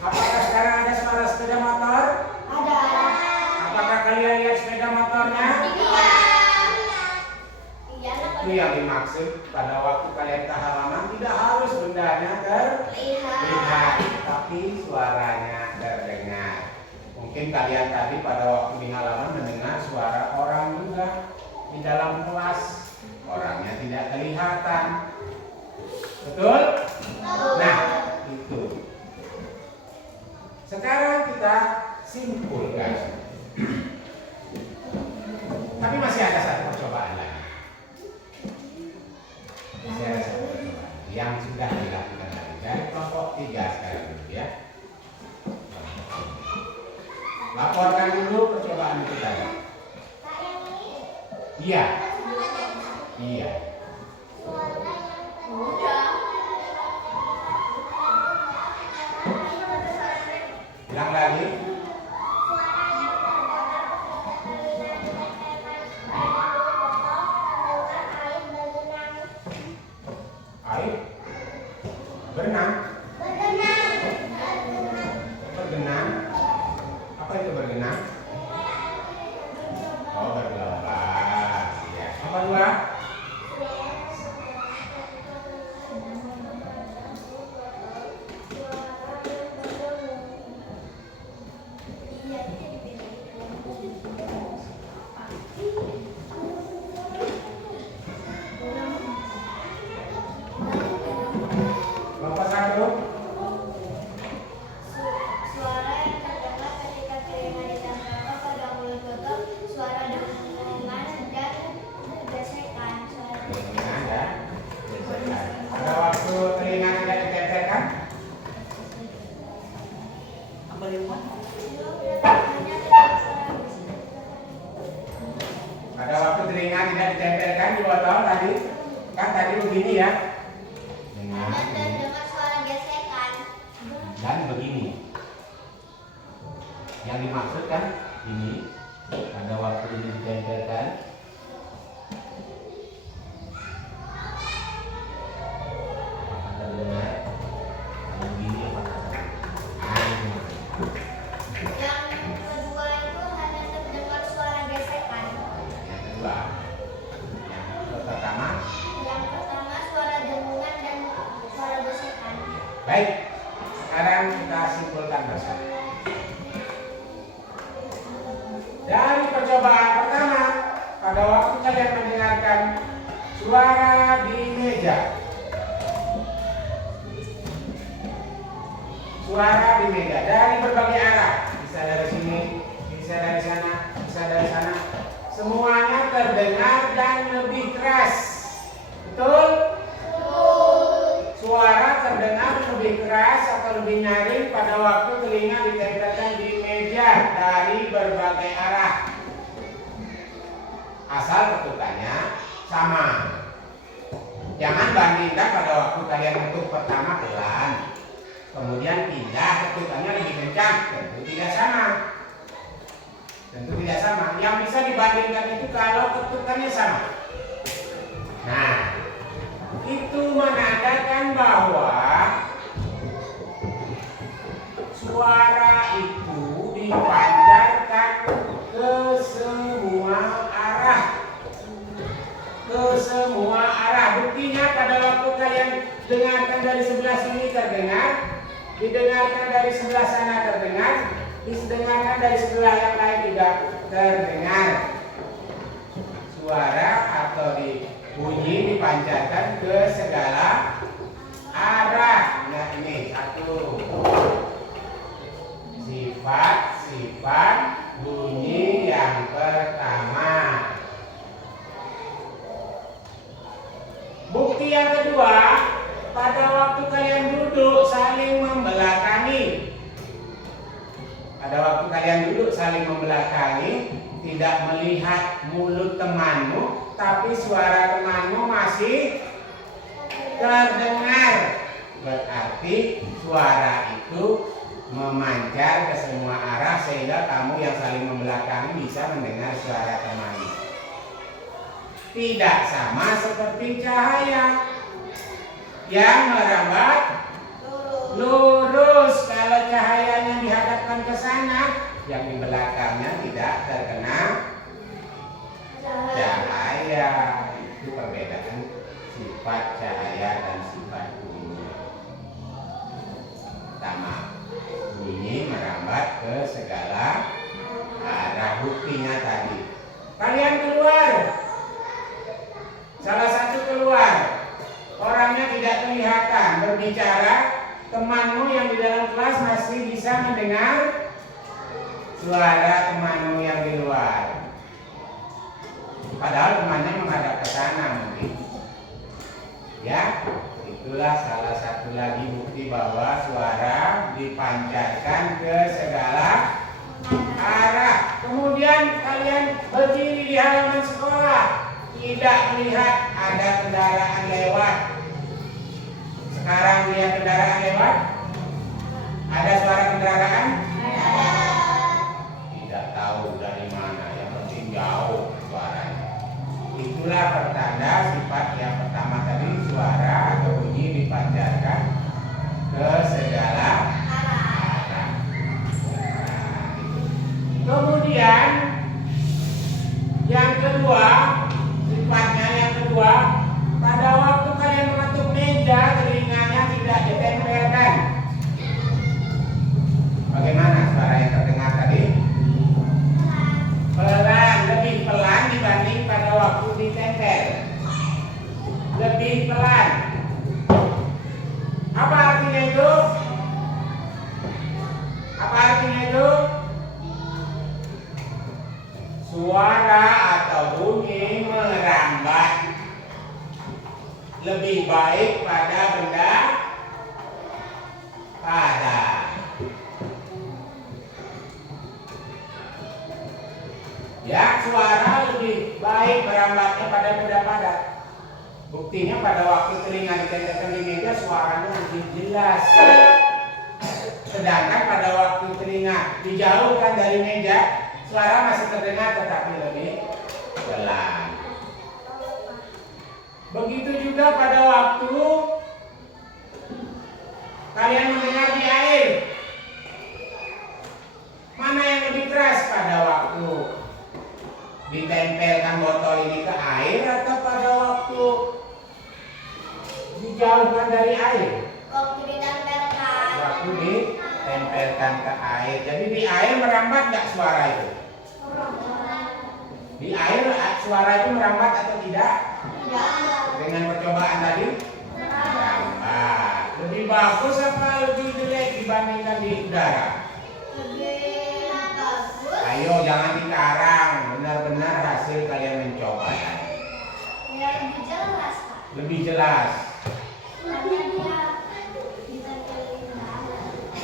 Apakah sekarang ada suara sepeda motor? Apakah kalian lihat sepeda motornya? Itu yang dimaksud pada waktu kalian ke halaman tidak harus bendanya terlihat, tapi suaranya terdengar. Mungkin kalian tadi pada waktu di halaman mendengar suara orang juga di dalam kelas. Orangnya tidak kelihatan. Betul? Nah, itu. Sekarang kita simpulkan. Tapi masih ada satu percobaan lagi. Masih ada satu percobaan yang sudah dilakukan tadi. Dari kelompok 3 sekarang dulu ya. Laporkan dulu percobaan itu tadi. Iya. Iya. Bilang lagi. Air berenang. Bergenang. Apa itu bergenang? Oh, bergelombang. Iya. Apa dua? Kelompok 1. Suara yang terdengar ketika telinga ditempelkan pada mulut botol, suara dengungan dan gesekan. Dengungan dan gesekan. Pada waktu telinga tidak ditempelkan, pada waktu telinga tidak ditempelkan di botol tadi, kan tadi begini ya. Dengar Dan ini. dengar suara gesekan. Dan begini. Yang dimaksud kan ini pada waktu ini ditempelkan. Apakah terdengar? Kalau begini apakah terdengar? Nah, ini maksudnya. Yang kedua itu hanya terdengar suara gesekan. Yang kedua, yang pertama. Yang pertama suara dengungan dan suara gesekan. Baik, sekarang kita simpulkan bersama. Dari percobaan pertama, pada waktu kalian mendengarkan suara di meja, dari berbagai arah, bisa dari sini, bisa dari sana, bisa dari sana, semuanya terdengar dan lebih keras. Betul? Suara terdengar lebih keras atau lebih nyaring pada waktu telinga ditempelkan di meja dari berbagai arah. Asal ketukannya sama. Jangan bandingkan pada waktu kalian ketuk pertama pelan, kemudian pindah ketukannya lebih kencang, tentu tidak sama. Tentu tidak sama. Yang bisa dibandingkan itu kalau ketukannya sama. Nah, itu menandakan bahwa suara itu dipancarkan ke semua arah. Ke semua arah. Buktinya pada waktu kalian dengarkan dari sebelah sini terdengar, didengarkan dari sebelah sana terdengar, didengarkan dari sebelah yang lain juga terdengar. Suara atau bunyi dipancarkan ke segala arah. Nah, ini satu. Sifat-sifat bunyi yang pertama. Bukti yang kedua, pada waktu kalian duduk saling membelakangi. Pada waktu kalian duduk saling membelakangi, tidak melihat mulut temanmu, tapi suara temanmu masih terdengar. Berarti suara itu memancar ke semua arah sehingga kamu yang saling membelakangi bisa mendengar suara temanmu. Tidak sama seperti cahaya yang merambat lurus. Kalau cahayanya dihadapkan ke sana, yang di belakangnya tidak terkena cahaya. Itu perbedaan sifat cahaya dan sifat bunyi. Pertama, bunyi merambat ke segala arah. Buktinya tadi, kalian keluar, salah satu keluar, orangnya tidak kelihatan, berbicara, temanmu yang di dalam kelas masih bisa mendengar suara temanmu yang di luar. Padahal temannya menghadap ke sana mungkin. Ya, itulah salah satu lagi bukti bahwa suara dipancarkan ke segala arah. Kemudian kalian berdiri di halaman sekolah, tidak melihat ada kendaraan lewat. Sekarang lihat kendaraan lewat? Ada suara kendaraan? Tidak tahu dari mana, yang penting jauh suaranya. Itulah pertanda sifat yang pertama tadi, suara atau bunyi dipancarkan ke segala arah. Kemudian yang kedua, sifatnya yang kedua, pada waktu kalian mengetuk meja, telinganya tidak ditempelkan. Bagaimana suara yang terdengar tadi? Pelan, lebih pelan dibanding pada waktu ditempel. Lebih pelan. Apa artinya itu? Apa artinya itu? Suara atau bunyi merambat lebih baik pada benda padat. Ya, suara lebih baik merambatnya pada benda padat. Buktinya pada waktu telinga ditempelkan di meja, suaranya lebih jelas. Sedangkan pada waktu telinga dijauhkan dari meja, suara masih terdengar tetapi lebih pelan. Begitu juga pada waktu kalian mendengar di air. Mana yang lebih keras pada waktu ditempelkan botol ini ke air atau pada waktu dijauhkan dari air? Waktu ditempelkan. Waktu ditempelkan ke air. Jadi di air merambat nggak suara itu? Di air suara itu merambat atau tidak? Tidak. Dengan percobaan tadi? Merambat. Lebih bagus apa lebih jelek dibandingkan di udara? Lebih bagus. Ayo jangan dikarang, benar-benar hasil kalian mencoba. Ya, lebih jelas, Pak. Lebih jelas. Karena dia ditempelin dalam.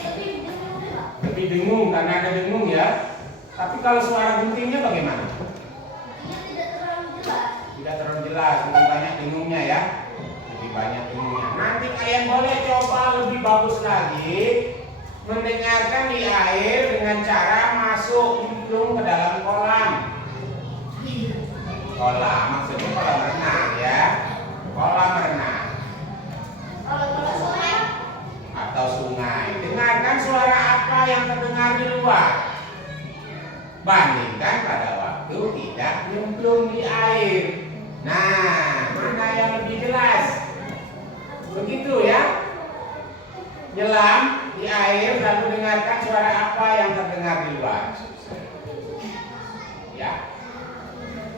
Lebih dengung, Pak. Lebih dengung karena ada dengung ya. Tapi kalau suara guntingnya bagaimana? Dia tidak terlalu jelas. Tidak terlalu jelas, lebih banyak dengungnya ya. Lebih banyak ilmunya. Nanti kalian boleh coba lebih bagus lagi mendengarkan di air dengan cara masuk nyemplung ke dalam kolam. Kolam maksudnya kolam renang ya, kolam renang Kalau sungai atau sungai. Dengarkan suara apa yang terdengar di luar. Bandingkan pada waktu tidak nyemplung di air. Nah, mana yang lebih jelas? Begitu ya. Nyelam di air lalu dengarkan suara apa yang terdengar di luar. Ya.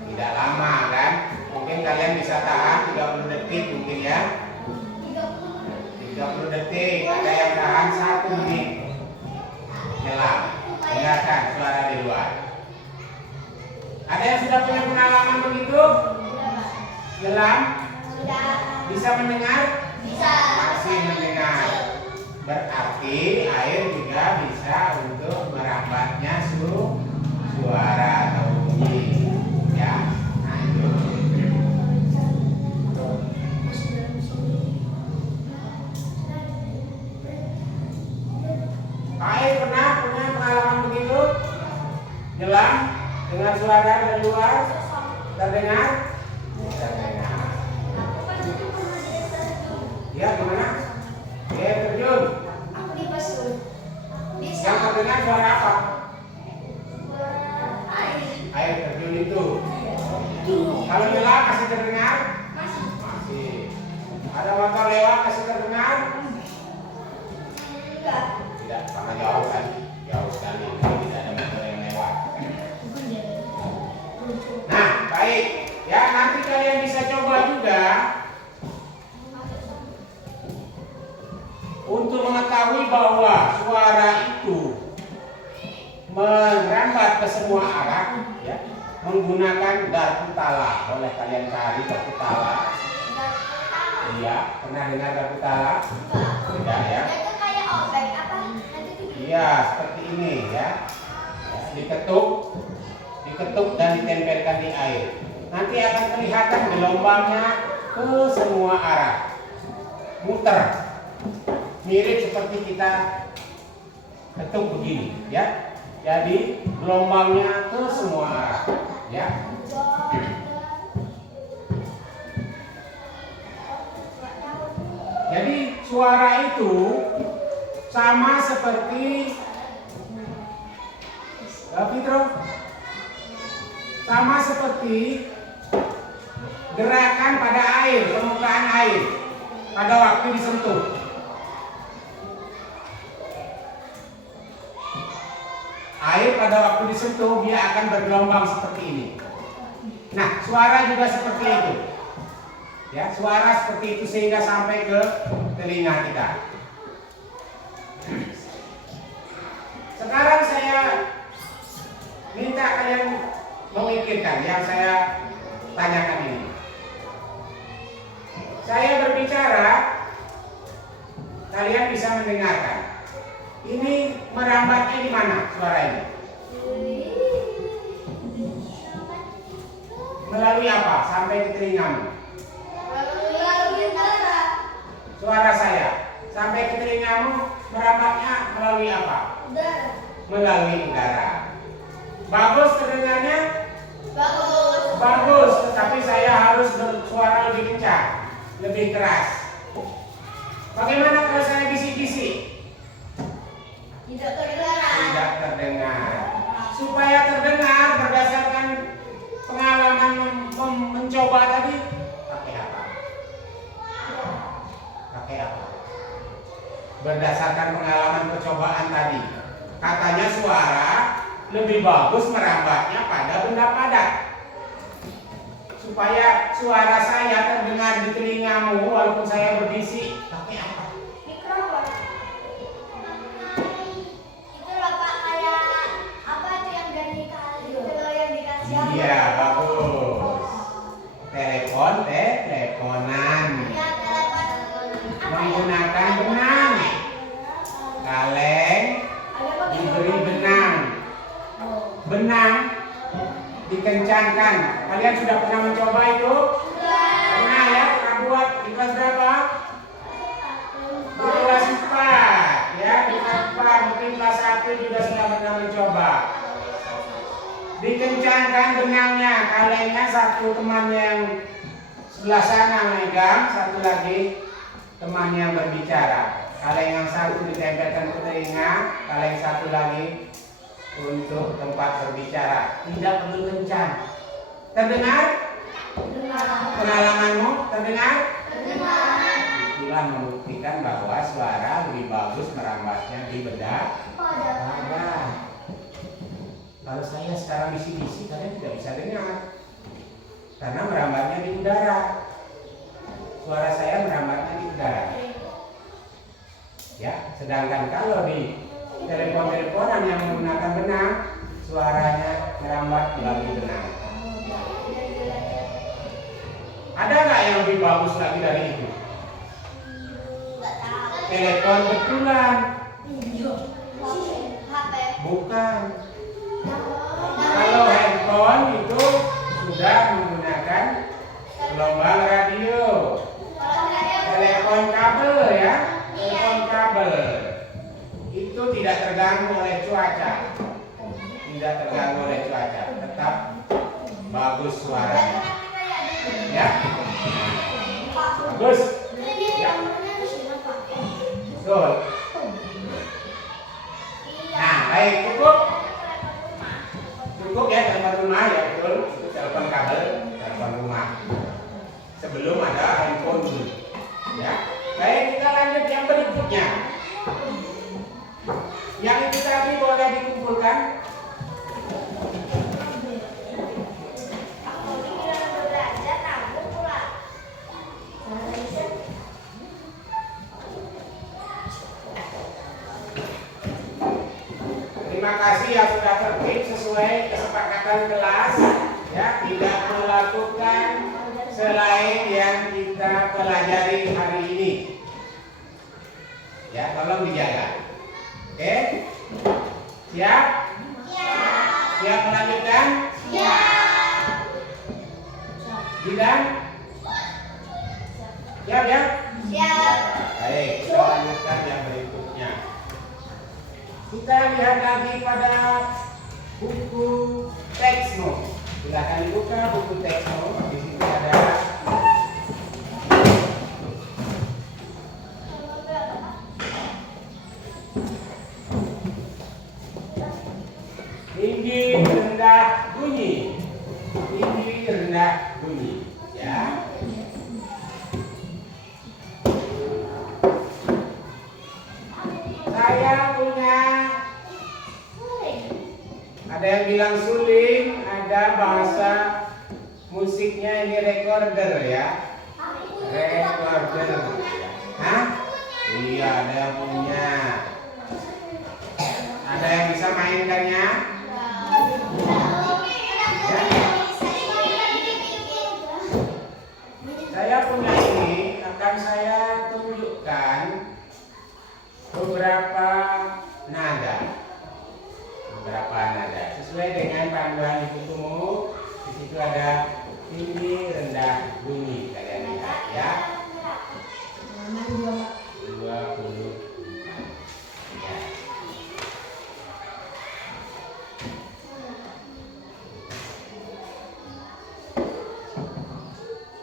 Tidak lama kan? Mungkin kalian bisa tahan 30 detik mungkin ya. 30 detik, ada yang tahan 1 menit. Nyelam. Dengarkan suara di luar. Ada yang sudah punya pengalaman begitu? Nyelam? sudah Bisa mendengar? bisa Masih mendengar. Berarti air juga bisa untuk merambatnya suara atau bunyi. Ya. Nah itu. Air pernah punya pengalaman begitu? Nyelam dengan suara dari luar terdengar? Terdengar. Ya gimana? Ya terjun. aku di pasur Yang terdengar suara apa? air Air terjun itu. Kalau nyelam masih terdengar? masih Masih. Ada motor lewat masih terdengar? enggak Tidak, karena jauh kan? Jauh sekali. Tidak ada motor yang lewat. Nah, baik. Ya, nanti kalian bisa coba juga untuk mengetahui bahwa suara itu merambat ke semua arah, ya, menggunakan garpu tala. Boleh kalian cari garpu tala. Iya, pernah dengar garpu tala? Tidak ya? itu kayak obeng apa nanti itu Iya, seperti ini ya. Diketuk dan ditempelkan di air. Nanti akan kelihatan gelombangnya ke semua arah. Muter. Mirip seperti kita ketuk begini, ya. Jadi gelombangnya ke semua arah, ya. Jadi suara itu sama seperti Fitro, sama seperti gerakan pada air, permukaan air pada waktu disentuh. Air pada waktu disentuh dia akan bergelombang seperti ini. Nah, suara juga seperti itu. Ya, suara seperti itu sehingga sampai ke telinga kita. Sekarang saya minta kalian memikirkan yang saya tanyakan ini. Saya berbicara, kalian bisa mendengarkan. Ini merambatnya di mana suara ini? Melalui apa? Sampai ke telingamu. Suara saya sampai ke telingamu merambatnya melalui apa? Melalui udara. Bagus terdengarnya? Bagus, tetapi saya harus bersuara lebih kencang, lebih keras. Bagaimana kalau saya bisik-bisik? Tidak terdengar. Supaya terdengar berdasarkan pengalaman mencoba tadi, pakai apa? Pakai apa? Berdasarkan pengalaman percobaan tadi, katanya suara lebih bagus merambatnya pada benda padat. Supaya suara saya terdengar di telingamu walaupun saya berbisik, pakai apa? Mikrofon. Itu loh Pak kayak apa itu yang dari kali itu yang dikasih apa? Iya, bagus. Telepon, teleponan. Ya telepon Menggunakan benang. Kaleng diberi benang. Benang dikencangkan. Kalian sudah pernah mencoba itu? Pernah ya? Pernah buat di kelas berapa? kelas 1 juga sudah pernah mencoba. Dikencangkan benangnya, kalengnya satu teman yang sebelah sana megang, satu lagi teman yang berbicara. Kaleng yang satu ditempelkan ke telinga, kaleng satu lagi untuk tempat berbicara. Tidak perlu kencang. Terdengar? Pengalamanmu terdengar? Itulah membuktikan bahwa suara lebih bagus merambatnya di bedah dada. Kalau saya sekarang bisik-bisik, kalian tidak bisa dengar karena merambatnya di udara. Suara saya merambatnya di udara. Ya, sedangkan kalau di telepon-teleponan yang menggunakan benang, suaranya merambat melalui benang. Ada nggak yang lebih bagus lagi dari itu? Telepon betulan. Bukan. Kalau handphone itu sudah menggunakan gelombang radio. Telepon kabel ya, telepon kabel itu tidak terganggu oleh cuaca. Tidak terganggu oleh cuaca, tetap bagus suaranya. Ya. Bagus. Ya. Betul. Nah, baik, cukup. Cukup ya telepon rumah ya, betul. Itu telepon kabel, telepon rumah. Sebelum ada handphone dulu. Ya. Baik, kita lanjut yang berikutnya. Yang itu tadi boleh dikumpulkan. Terima kasih yang sudah tertib sesuai kesepakatan kelas, ya, tidak melakukan selain yang kita pelajari hari ini. Ya, tolong dijaga. Oke? Siap? Siap melanjutkan? Tidak? Siap ya? Baik, kita lanjutkan yang berikutnya. Kita lihat lagi pada buku textbook. Silakan dibuka buku textbook. Di situ ada tinggi rendah bunyi. Tinggi rendah bunyi. Ya. Saya punya, ada yang bilang suling, ada bahasa musiknya ini recorder ya. Recorder. Hah? Iya, ada yang punya. Ada yang bisa mainkannya? Ya. Saya punya ini, akan saya tunjukkan beberapa nada sesuai dengan panduan di bukumu. Di situ ada tinggi rendah bunyi, kalian lihat ya. 20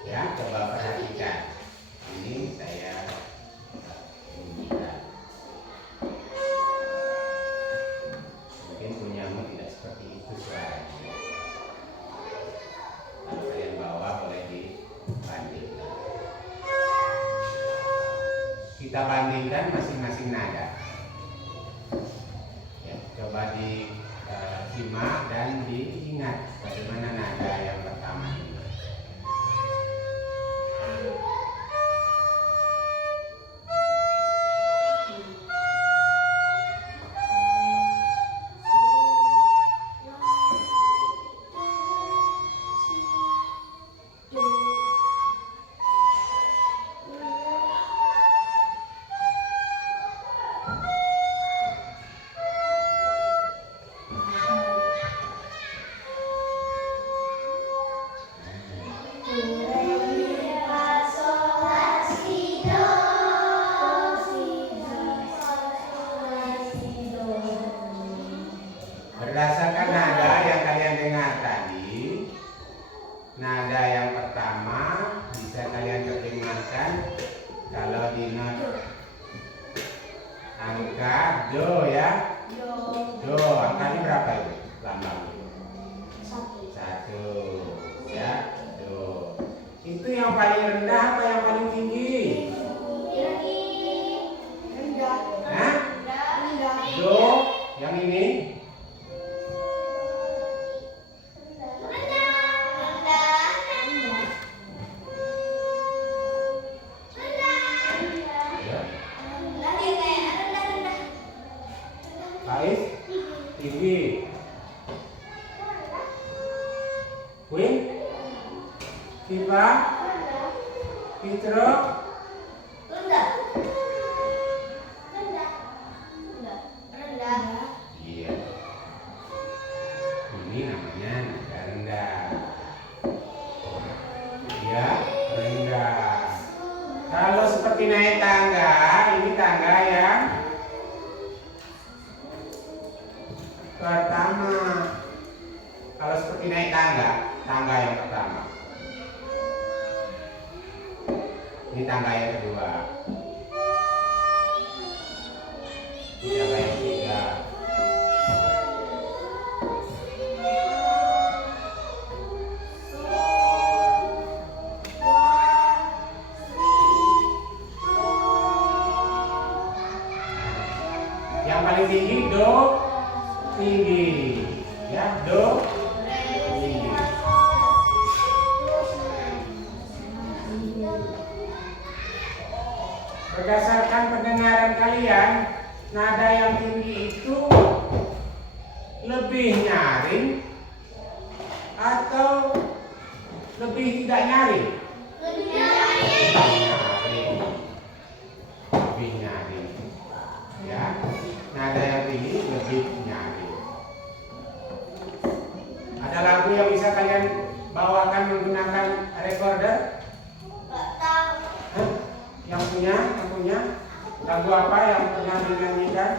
ya, coba perhatikan. Ini saya bunyikan. Mungkin punyamu tidak seperti itu suaranya. Kalau kalian bawa boleh dibandingkan. Kita bandingkan masing-masing nada. Ya, coba disimak dan diingat bagaimana nada yang pertama ini. Berdasarkan nada yang kalian dengar tadi, nada yang pertama bisa kalian pertimbangkan kalau di not angka do ya. Do, angkanya berapa itu? Lambangnya 1 ya. Do. Itu yang paling rendah apa yang paling tinggi? Hah? Do, yang ini? Faiz, tinggi. Queen, Tifa, Fitro, iya. Ini namanya nada rendah. Ya, rendah. Kalau seperti naik tangga, ini tangga yang pertama. Kalau seperti naik tangga, tangga yang pertama. Ini tangga yang kedua. Ini tangga yang ketiga. Yang paling tinggi do tinggi. Ya, do tinggi. Berdasarkan pendengaran kalian, nada yang tinggi itu lebih nyaring atau lebih tidak nyaring? Lebih nyaring. Lebih nyaring. Ya, nada yang tinggi lebih nyaring. Ada lagu yang bisa kalian bawakan menggunakan recorder? Hah? Yang punya lagu apa yang pernah dinyanyikan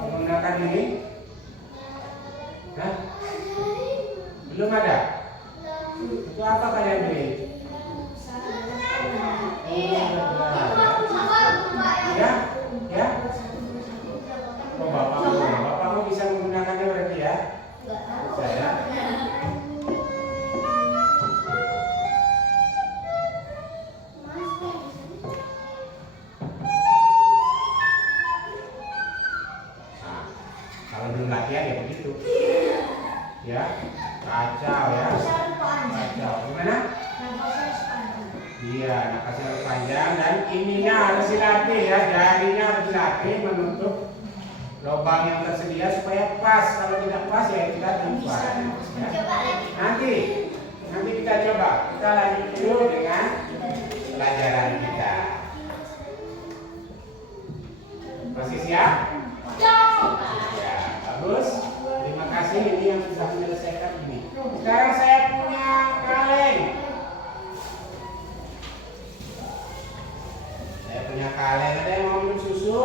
menggunakan ini? Hah? Belum ada? Itu apa kalian beli? Ya, ya. Oh, bapakmu bisa menggunakannya berarti ya? Saya. Kalau belum latihan ya begitu. Ya, kacau ya. Kacau. Gimana? Iya, nafasnya harus panjang dan ininya harus dilatih ya. Jarinya harus dilatih menutup lubang yang tersedia supaya pas. Kalau tidak pas ya kita tumpah. Ya. Nanti kita coba. Kita lanjut dulu dengan pelajaran kita. Masih siap? Ya, bagus. Terima kasih ini yang sudah menyelesaikan ini. Sekarang saya punya kaleng. Saya punya kaleng. Ada yang mau minum susu?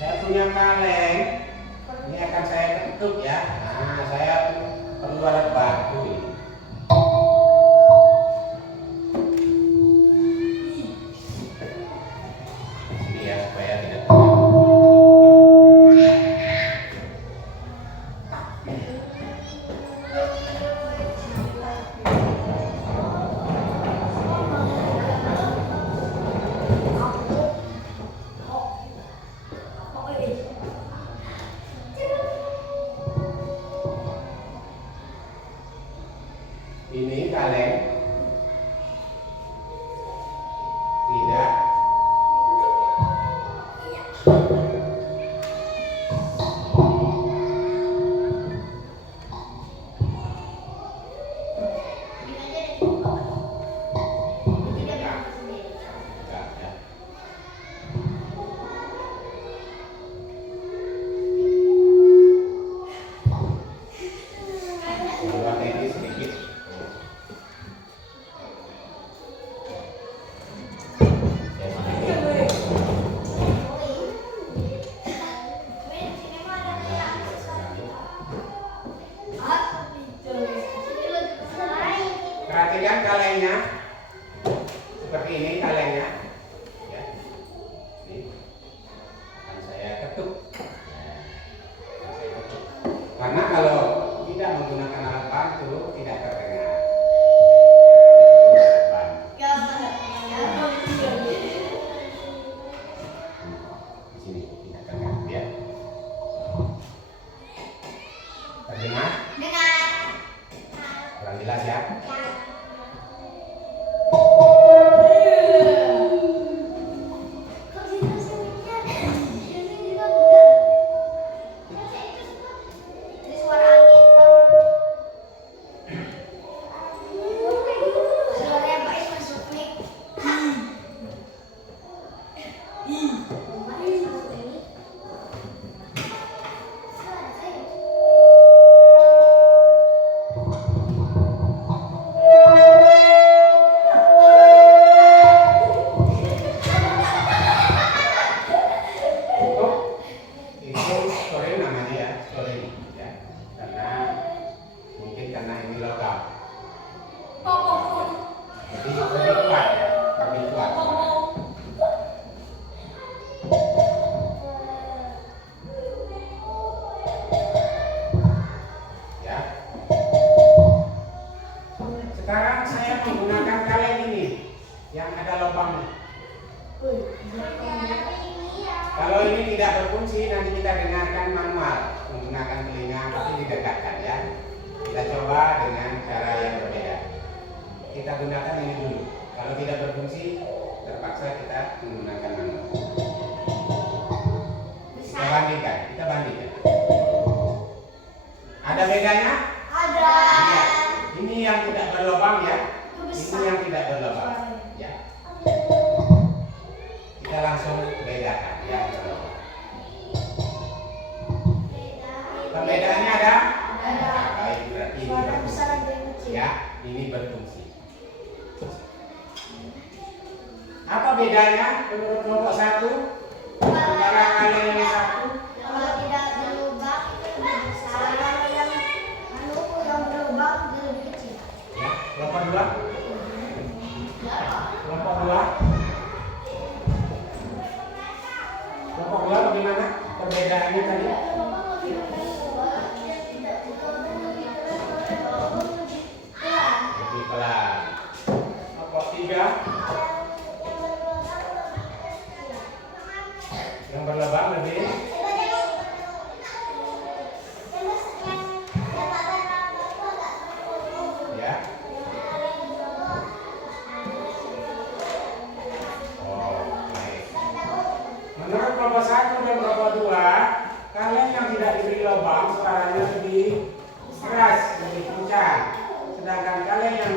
Saya punya kaleng. Ini akan saya ketuk ya. Nah, saya perlu alat batu ini. Sini, pindahkan kaki ya. Terdengar? Dengar. Kurang jelas ya? Sekarang saya menggunakan kaleng ini yang ada lubangnya. Kalau ini tidak berfungsi, nanti kita dengarkan manual menggunakan telinga, tapi didekatkan ya. Kita coba dengan cara yang berbeda. Kita gunakan ini dulu. Kalau tidak berfungsi, terpaksa kita menggunakan manual. Kita bandingkan. Ada bedanya? Ada. Iya. Ini yang tidak berlubang ya. Ini yang tidak berlubang. Ya. Kita langsung bedakan ya. Perbedaannya ada? Ada. Baik, berarti ini Suara berfungsi. besar ada yang kecil. Ya, ini berfungsi. Apa bedanya menurut kelompok 1 antara kaleng yang satu? Kalau tidak berlubang itu lebih besar. Kalau yang berlubang itu lebih kecil. Ya, kelompok 2? Kelompok 2? Kelompok 2 bagaimana perbedaannya tadi? Lebih pelan. Kelompok 3? Yang berlubang lebih ya. Oh, baik. Menurut kelompok 1 dan kelompok 2, kaleng yang tidak diberi lubang suaranya lebih keras, lebih kencang. Sedangkan kaleng yang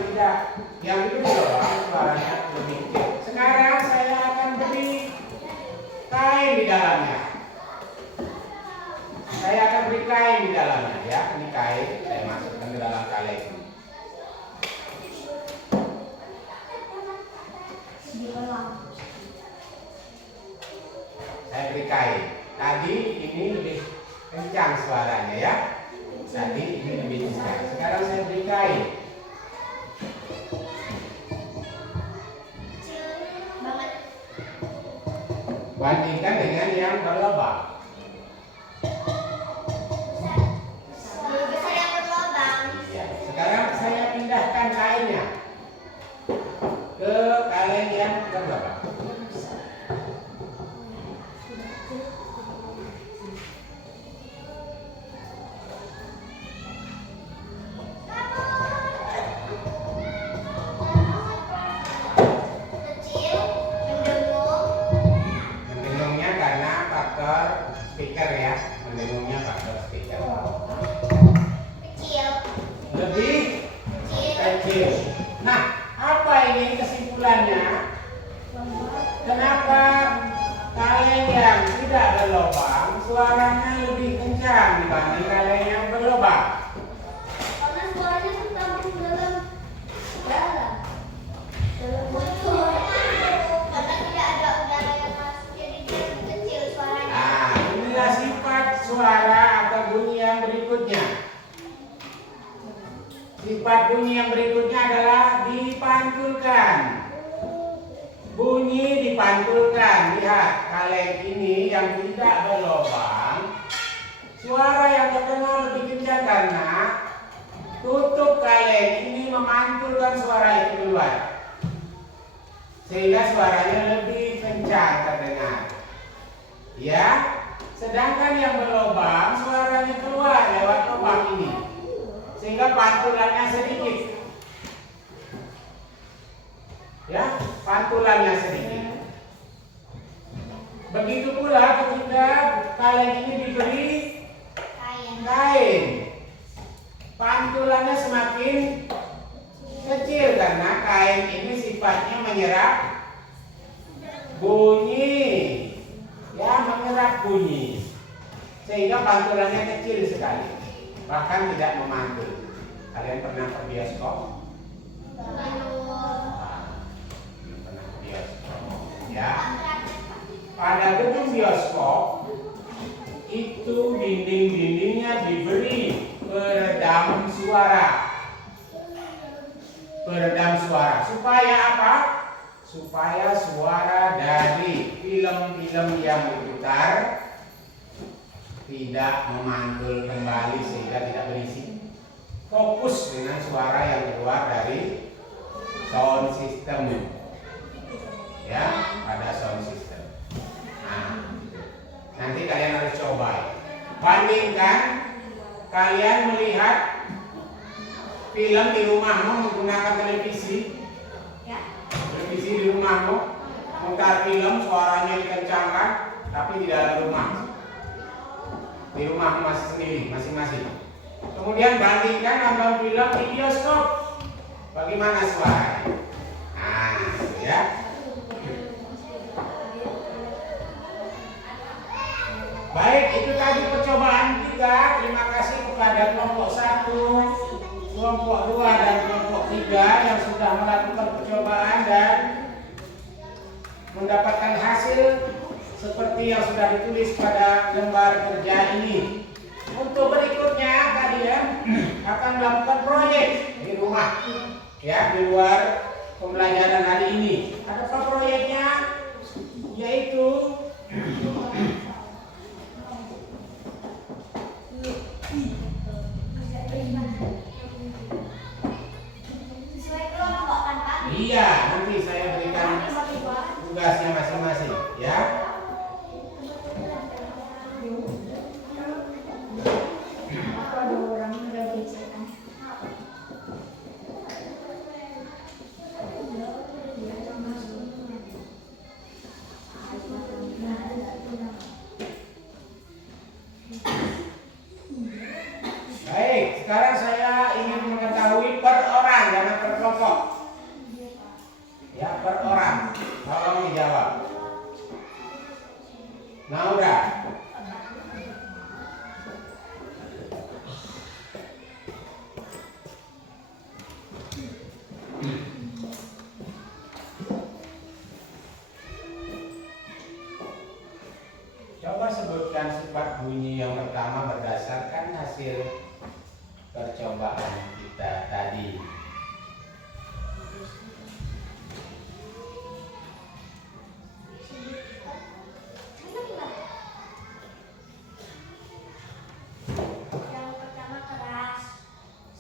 diberi lubang suaranya lebih kecil. Sekarang saya akan beri kain di dalamnya. Saya akan beri kain di dalamnya ya. Ini kain saya masukkan ke dalam kaleng. Saya beri kain. Tadi ini lebih kencang suaranya ya. Tadi ini lebih kencang. Sekarang saya beri kain. Bandingkan dengan yang berlubang. Lebih besar yang berlubang. Ya. Sekarang saya pindahkan kainnya ke kaleng yang berlubang. Kecil, mendengung. Mendengungnya karena faktor speaker ya. Mendengungnya faktor speaker. Kecil. Lebih Kecil. kecil. Nah, apa ini kesimpulannya? Kenapa kaleng yang tidak berlubang suaranya lebih kencang dibanding kaleng yang berlubang? Karena suaranya tertampung dalam botol. Karena tidak ada udara yang masuk, jadi dia lebih kecil suaranya. Nah, inilah sifat suara atau bunyi yang berikutnya. Sifat bunyi yang berikutnya adalah dipantulkan. Bunyi dipantulkan. Lihat, kaleng ini yang tidak berlubang, suara yang terdengar lebih kencang karena tutup kaleng ini memantulkan suara itu keluar, sehingga suaranya lebih kencang terdengar. Ya, sedangkan yang berlubang suaranya keluar lewat lubang ini, sehingga pantulannya sedikit. Ya, pantulannya sedikit. Begitu pula ketika kalian ini diberi kain, pantulannya semakin kecil karena kain ini sifatnya menyerap bunyi, ya menyerap bunyi, sehingga pantulannya kecil sekali, bahkan tidak memantul. Kalian pernah ke bioskop? Pernah ke bioskop, ya? Pada gedung bioskop itu dinding-dindingnya diberi peredam suara. Peredam suara supaya apa? Supaya suara dari film-film yang diputar tidak memantul kembali sehingga tidak berisik. Fokus dengan suara yang keluar dari sound system. Ya, pada sound system. Nah, nanti kalian harus coba. Bandingkan kalian melihat film di rumahmu menggunakan televisi. Televisi di rumahmu, mutar film, suaranya dikencangkan, tapi di dalam rumah. Di rumahmu masih sendiri, masing-masing. Kemudian bandingkan nonton film di bioskop. Bagaimana suaranya? Nah, itu ya. Baik, itu tadi percobaan kita. Terima kasih kepada kelompok 1, kelompok 2 dan kelompok 3 yang sudah melakukan percobaan dan mendapatkan hasil seperti yang sudah ditulis pada lembar kerja ini. Untuk berikutnya kalian akan melakukan proyek di rumah, ya, di luar pembelajaran hari ini. Ada apa proyeknya? Yaitu iya, nanti saya berikan tugasnya masing-masing, ya. Baik, sekarang saya ingin mengetahui per orang, jangan per kelompok. Ya, per orang. Tolong dijawab. Naura. Coba sebutkan sifat bunyi yang pertama berdasarkan hasil percobaan kita tadi.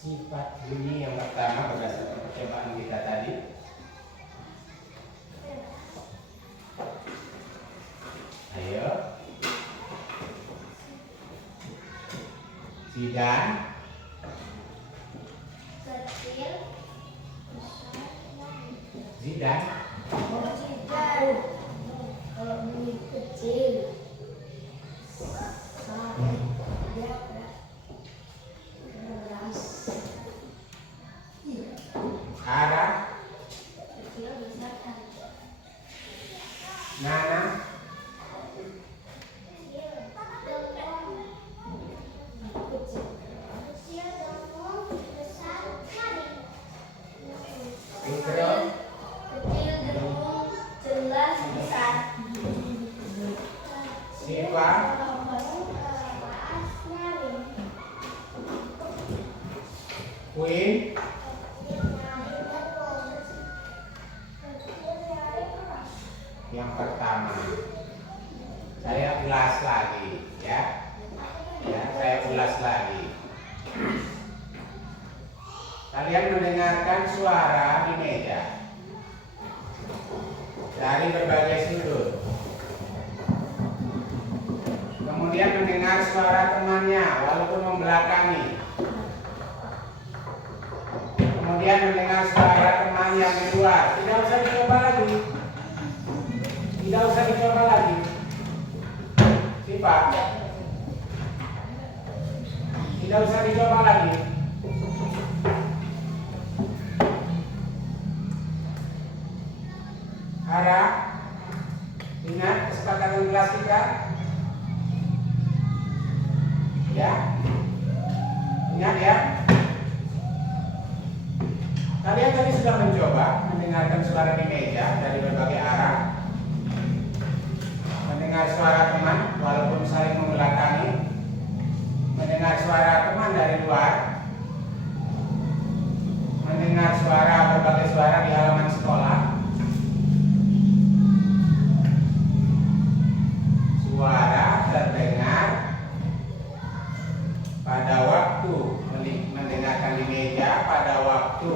Sifat bunyi yang pertama berdasarkan percobaan kita tadi. Ayo. Zidan. Kecil. Zidan. Kalau bunyi kecil. Ara. Kecil besar kan. Nana. Ikro. Kecil, gemuk, jelas, besar. Siva. Queen. Yang pertama, saya ulas lagi, ya. Ya, saya ulas lagi. Kalian mendengarkan suara di meja dari berbagai sudut. Kemudian mendengar suara temannya walaupun membelakangi. Kemudian mendengar suara teman yang di luar. Tidak usah dicoba lagi. Tidak usah dicoba lagi. Sifat. Tidak usah dicoba lagi. Harap ingat kesepakatan kelas kita. Ya. Ingat ya. Kalian tadi sudah mencoba mendengarkan suara di meja dari berbagai arah. Mendengar suara teman walaupun saling membelakangi. Mendengar suara teman dari luar. Mendengar berbagai suara di halaman sekolah. Suara terdengar pada waktu mendengarkan di meja, pada waktu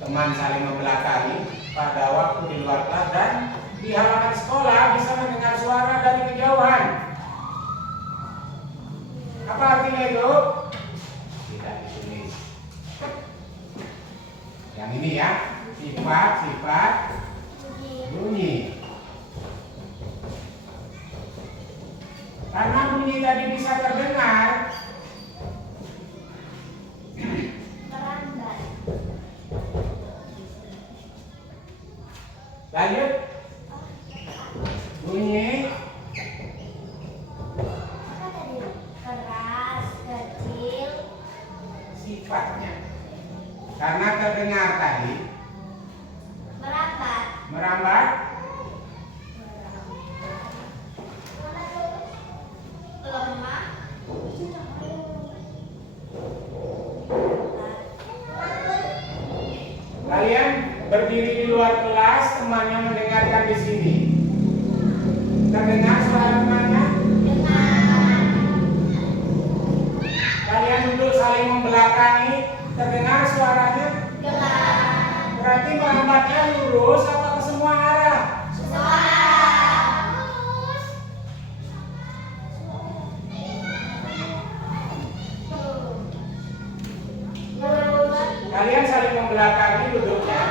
teman saling membelakangi, pada waktu di luar kelas, dan di halaman sekolah bisa mendengar suara dari kejauhan. Apa artinya itu? Tidak ditulis. Yang ini ya, sifat bunyi. Karena bunyi tadi bisa terdengar, Merambat. lanjut. Bunyi Apa tadi? Keras, kecil, sifatnya. Karena terdengar tadi, merambat. merambat, Lemah. kalian berdiri di luar kelas, temannya mendengarkan di sini. Terdengar suara temannya? Dengar. Kalian duduk saling membelakangi, terdengar suaranya? Dengar. Berarti merambatnya lurus apa ke semua arah? Suara. Kalian saling membelakangi duduknya.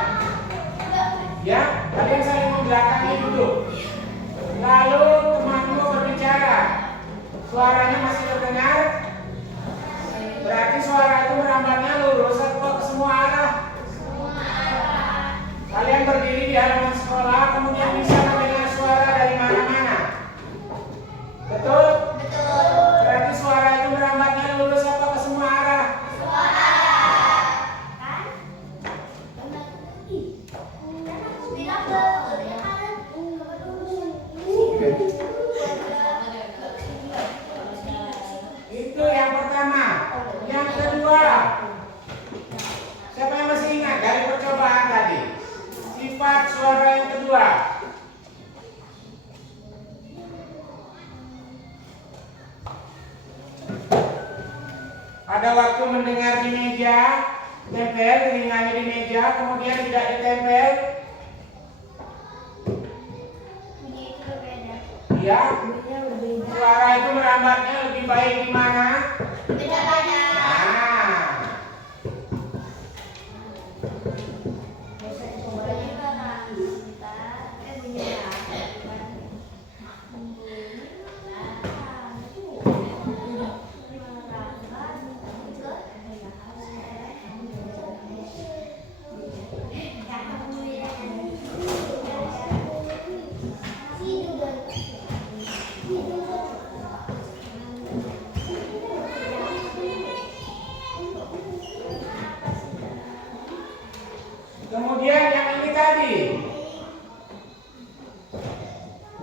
Ya, kalian saling membelakangi duduk. Lalu temanmu berbicara. Suaranya masih terdengar? Berarti suara itu merambatnya lurus atau ke semua arah? Kalian berdiri di halaman sekolah, kemudian bisa mendengar suara dari mana-mana. Betul? Betul. Berarti suara itu merambatnya lurus atau ke semua arah? Suara. Kan? Dan aku bilang Itu yang pertama. Yang kedua, siapa yang masih ingat dari percobaan tadi? Sifat suara yang kedua. Pada waktu mendengar di meja, tempel telinganya di meja, kemudian tidak ditempel. bunyi itu berbeda. Ya, suara itu merambatnya lebih baik di mana? Beda banyak. Nah, Bunyi barang. Bunyi kemudian yang ini tadi.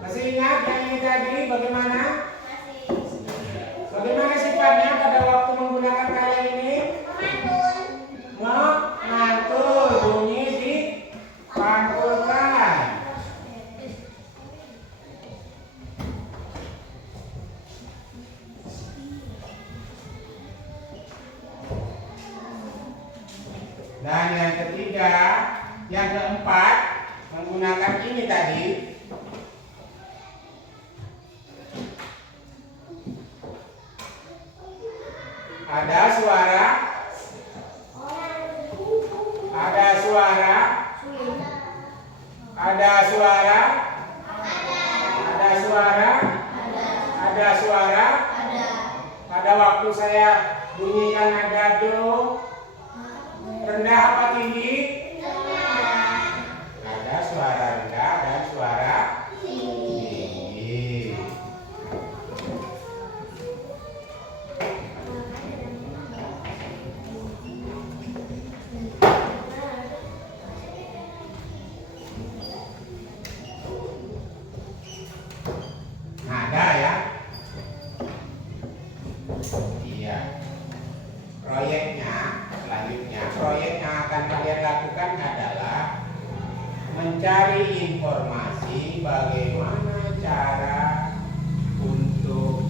Masih ingat yang ini tadi bagaimana? Bagaimana sifatnya pada waktu menggunakan kata ini? Memantul, bunyi dipantulkan. Dan yang ketiga, yang keempat, menggunakan ini tadi. Ada suara. Ada suara. Ada suara. Ada suara. Ada suara. Pada waktu saya bunyikan nada do, rendah apa tinggi? Ada suara rendah dan suara tinggi. Nada ya. Iya. Selanjutnya proyek yang akan kalian lakukan adalah mencari informasi bagaimana cara untuk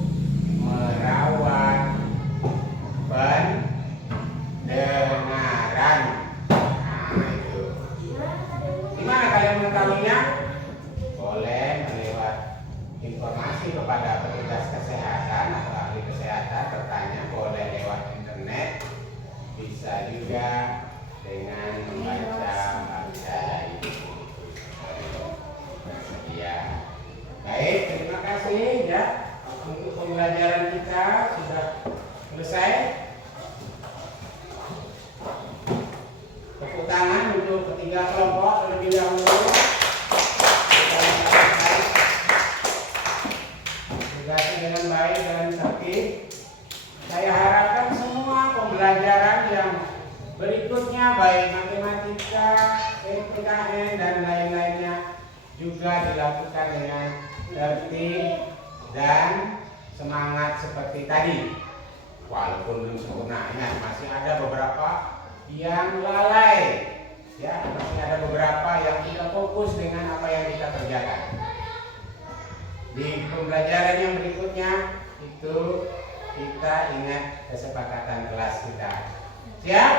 merawat pendengaran. Nah itu. Gimana kalian mengetahuinya? Boleh melewat informasi kepada petugas kesehatan atau ahli kesehatan, bertanya, boleh lewat internet, bisa juga dengan membaca itu. Ya, baik, terima kasih ya untuk pembelajaran kita sudah selesai. Tepuk tangan untuk ketiga kelompok terlebih dahulu. Tugasnya dengan baik dan tertib. Saya harapkan semua pembelajaran yang berikutnya, baik matematika, PPKN dan lain-lainnya, juga dilakukan dengan tertib dan semangat seperti tadi. Walaupun belum sempurna, ingat masih ada beberapa yang lalai, ya, masih ada beberapa yang tidak fokus dengan apa yang kita kerjakan. Di pembelajaran yang berikutnya itu kita ingat kesepakatan kelas kita. Siap?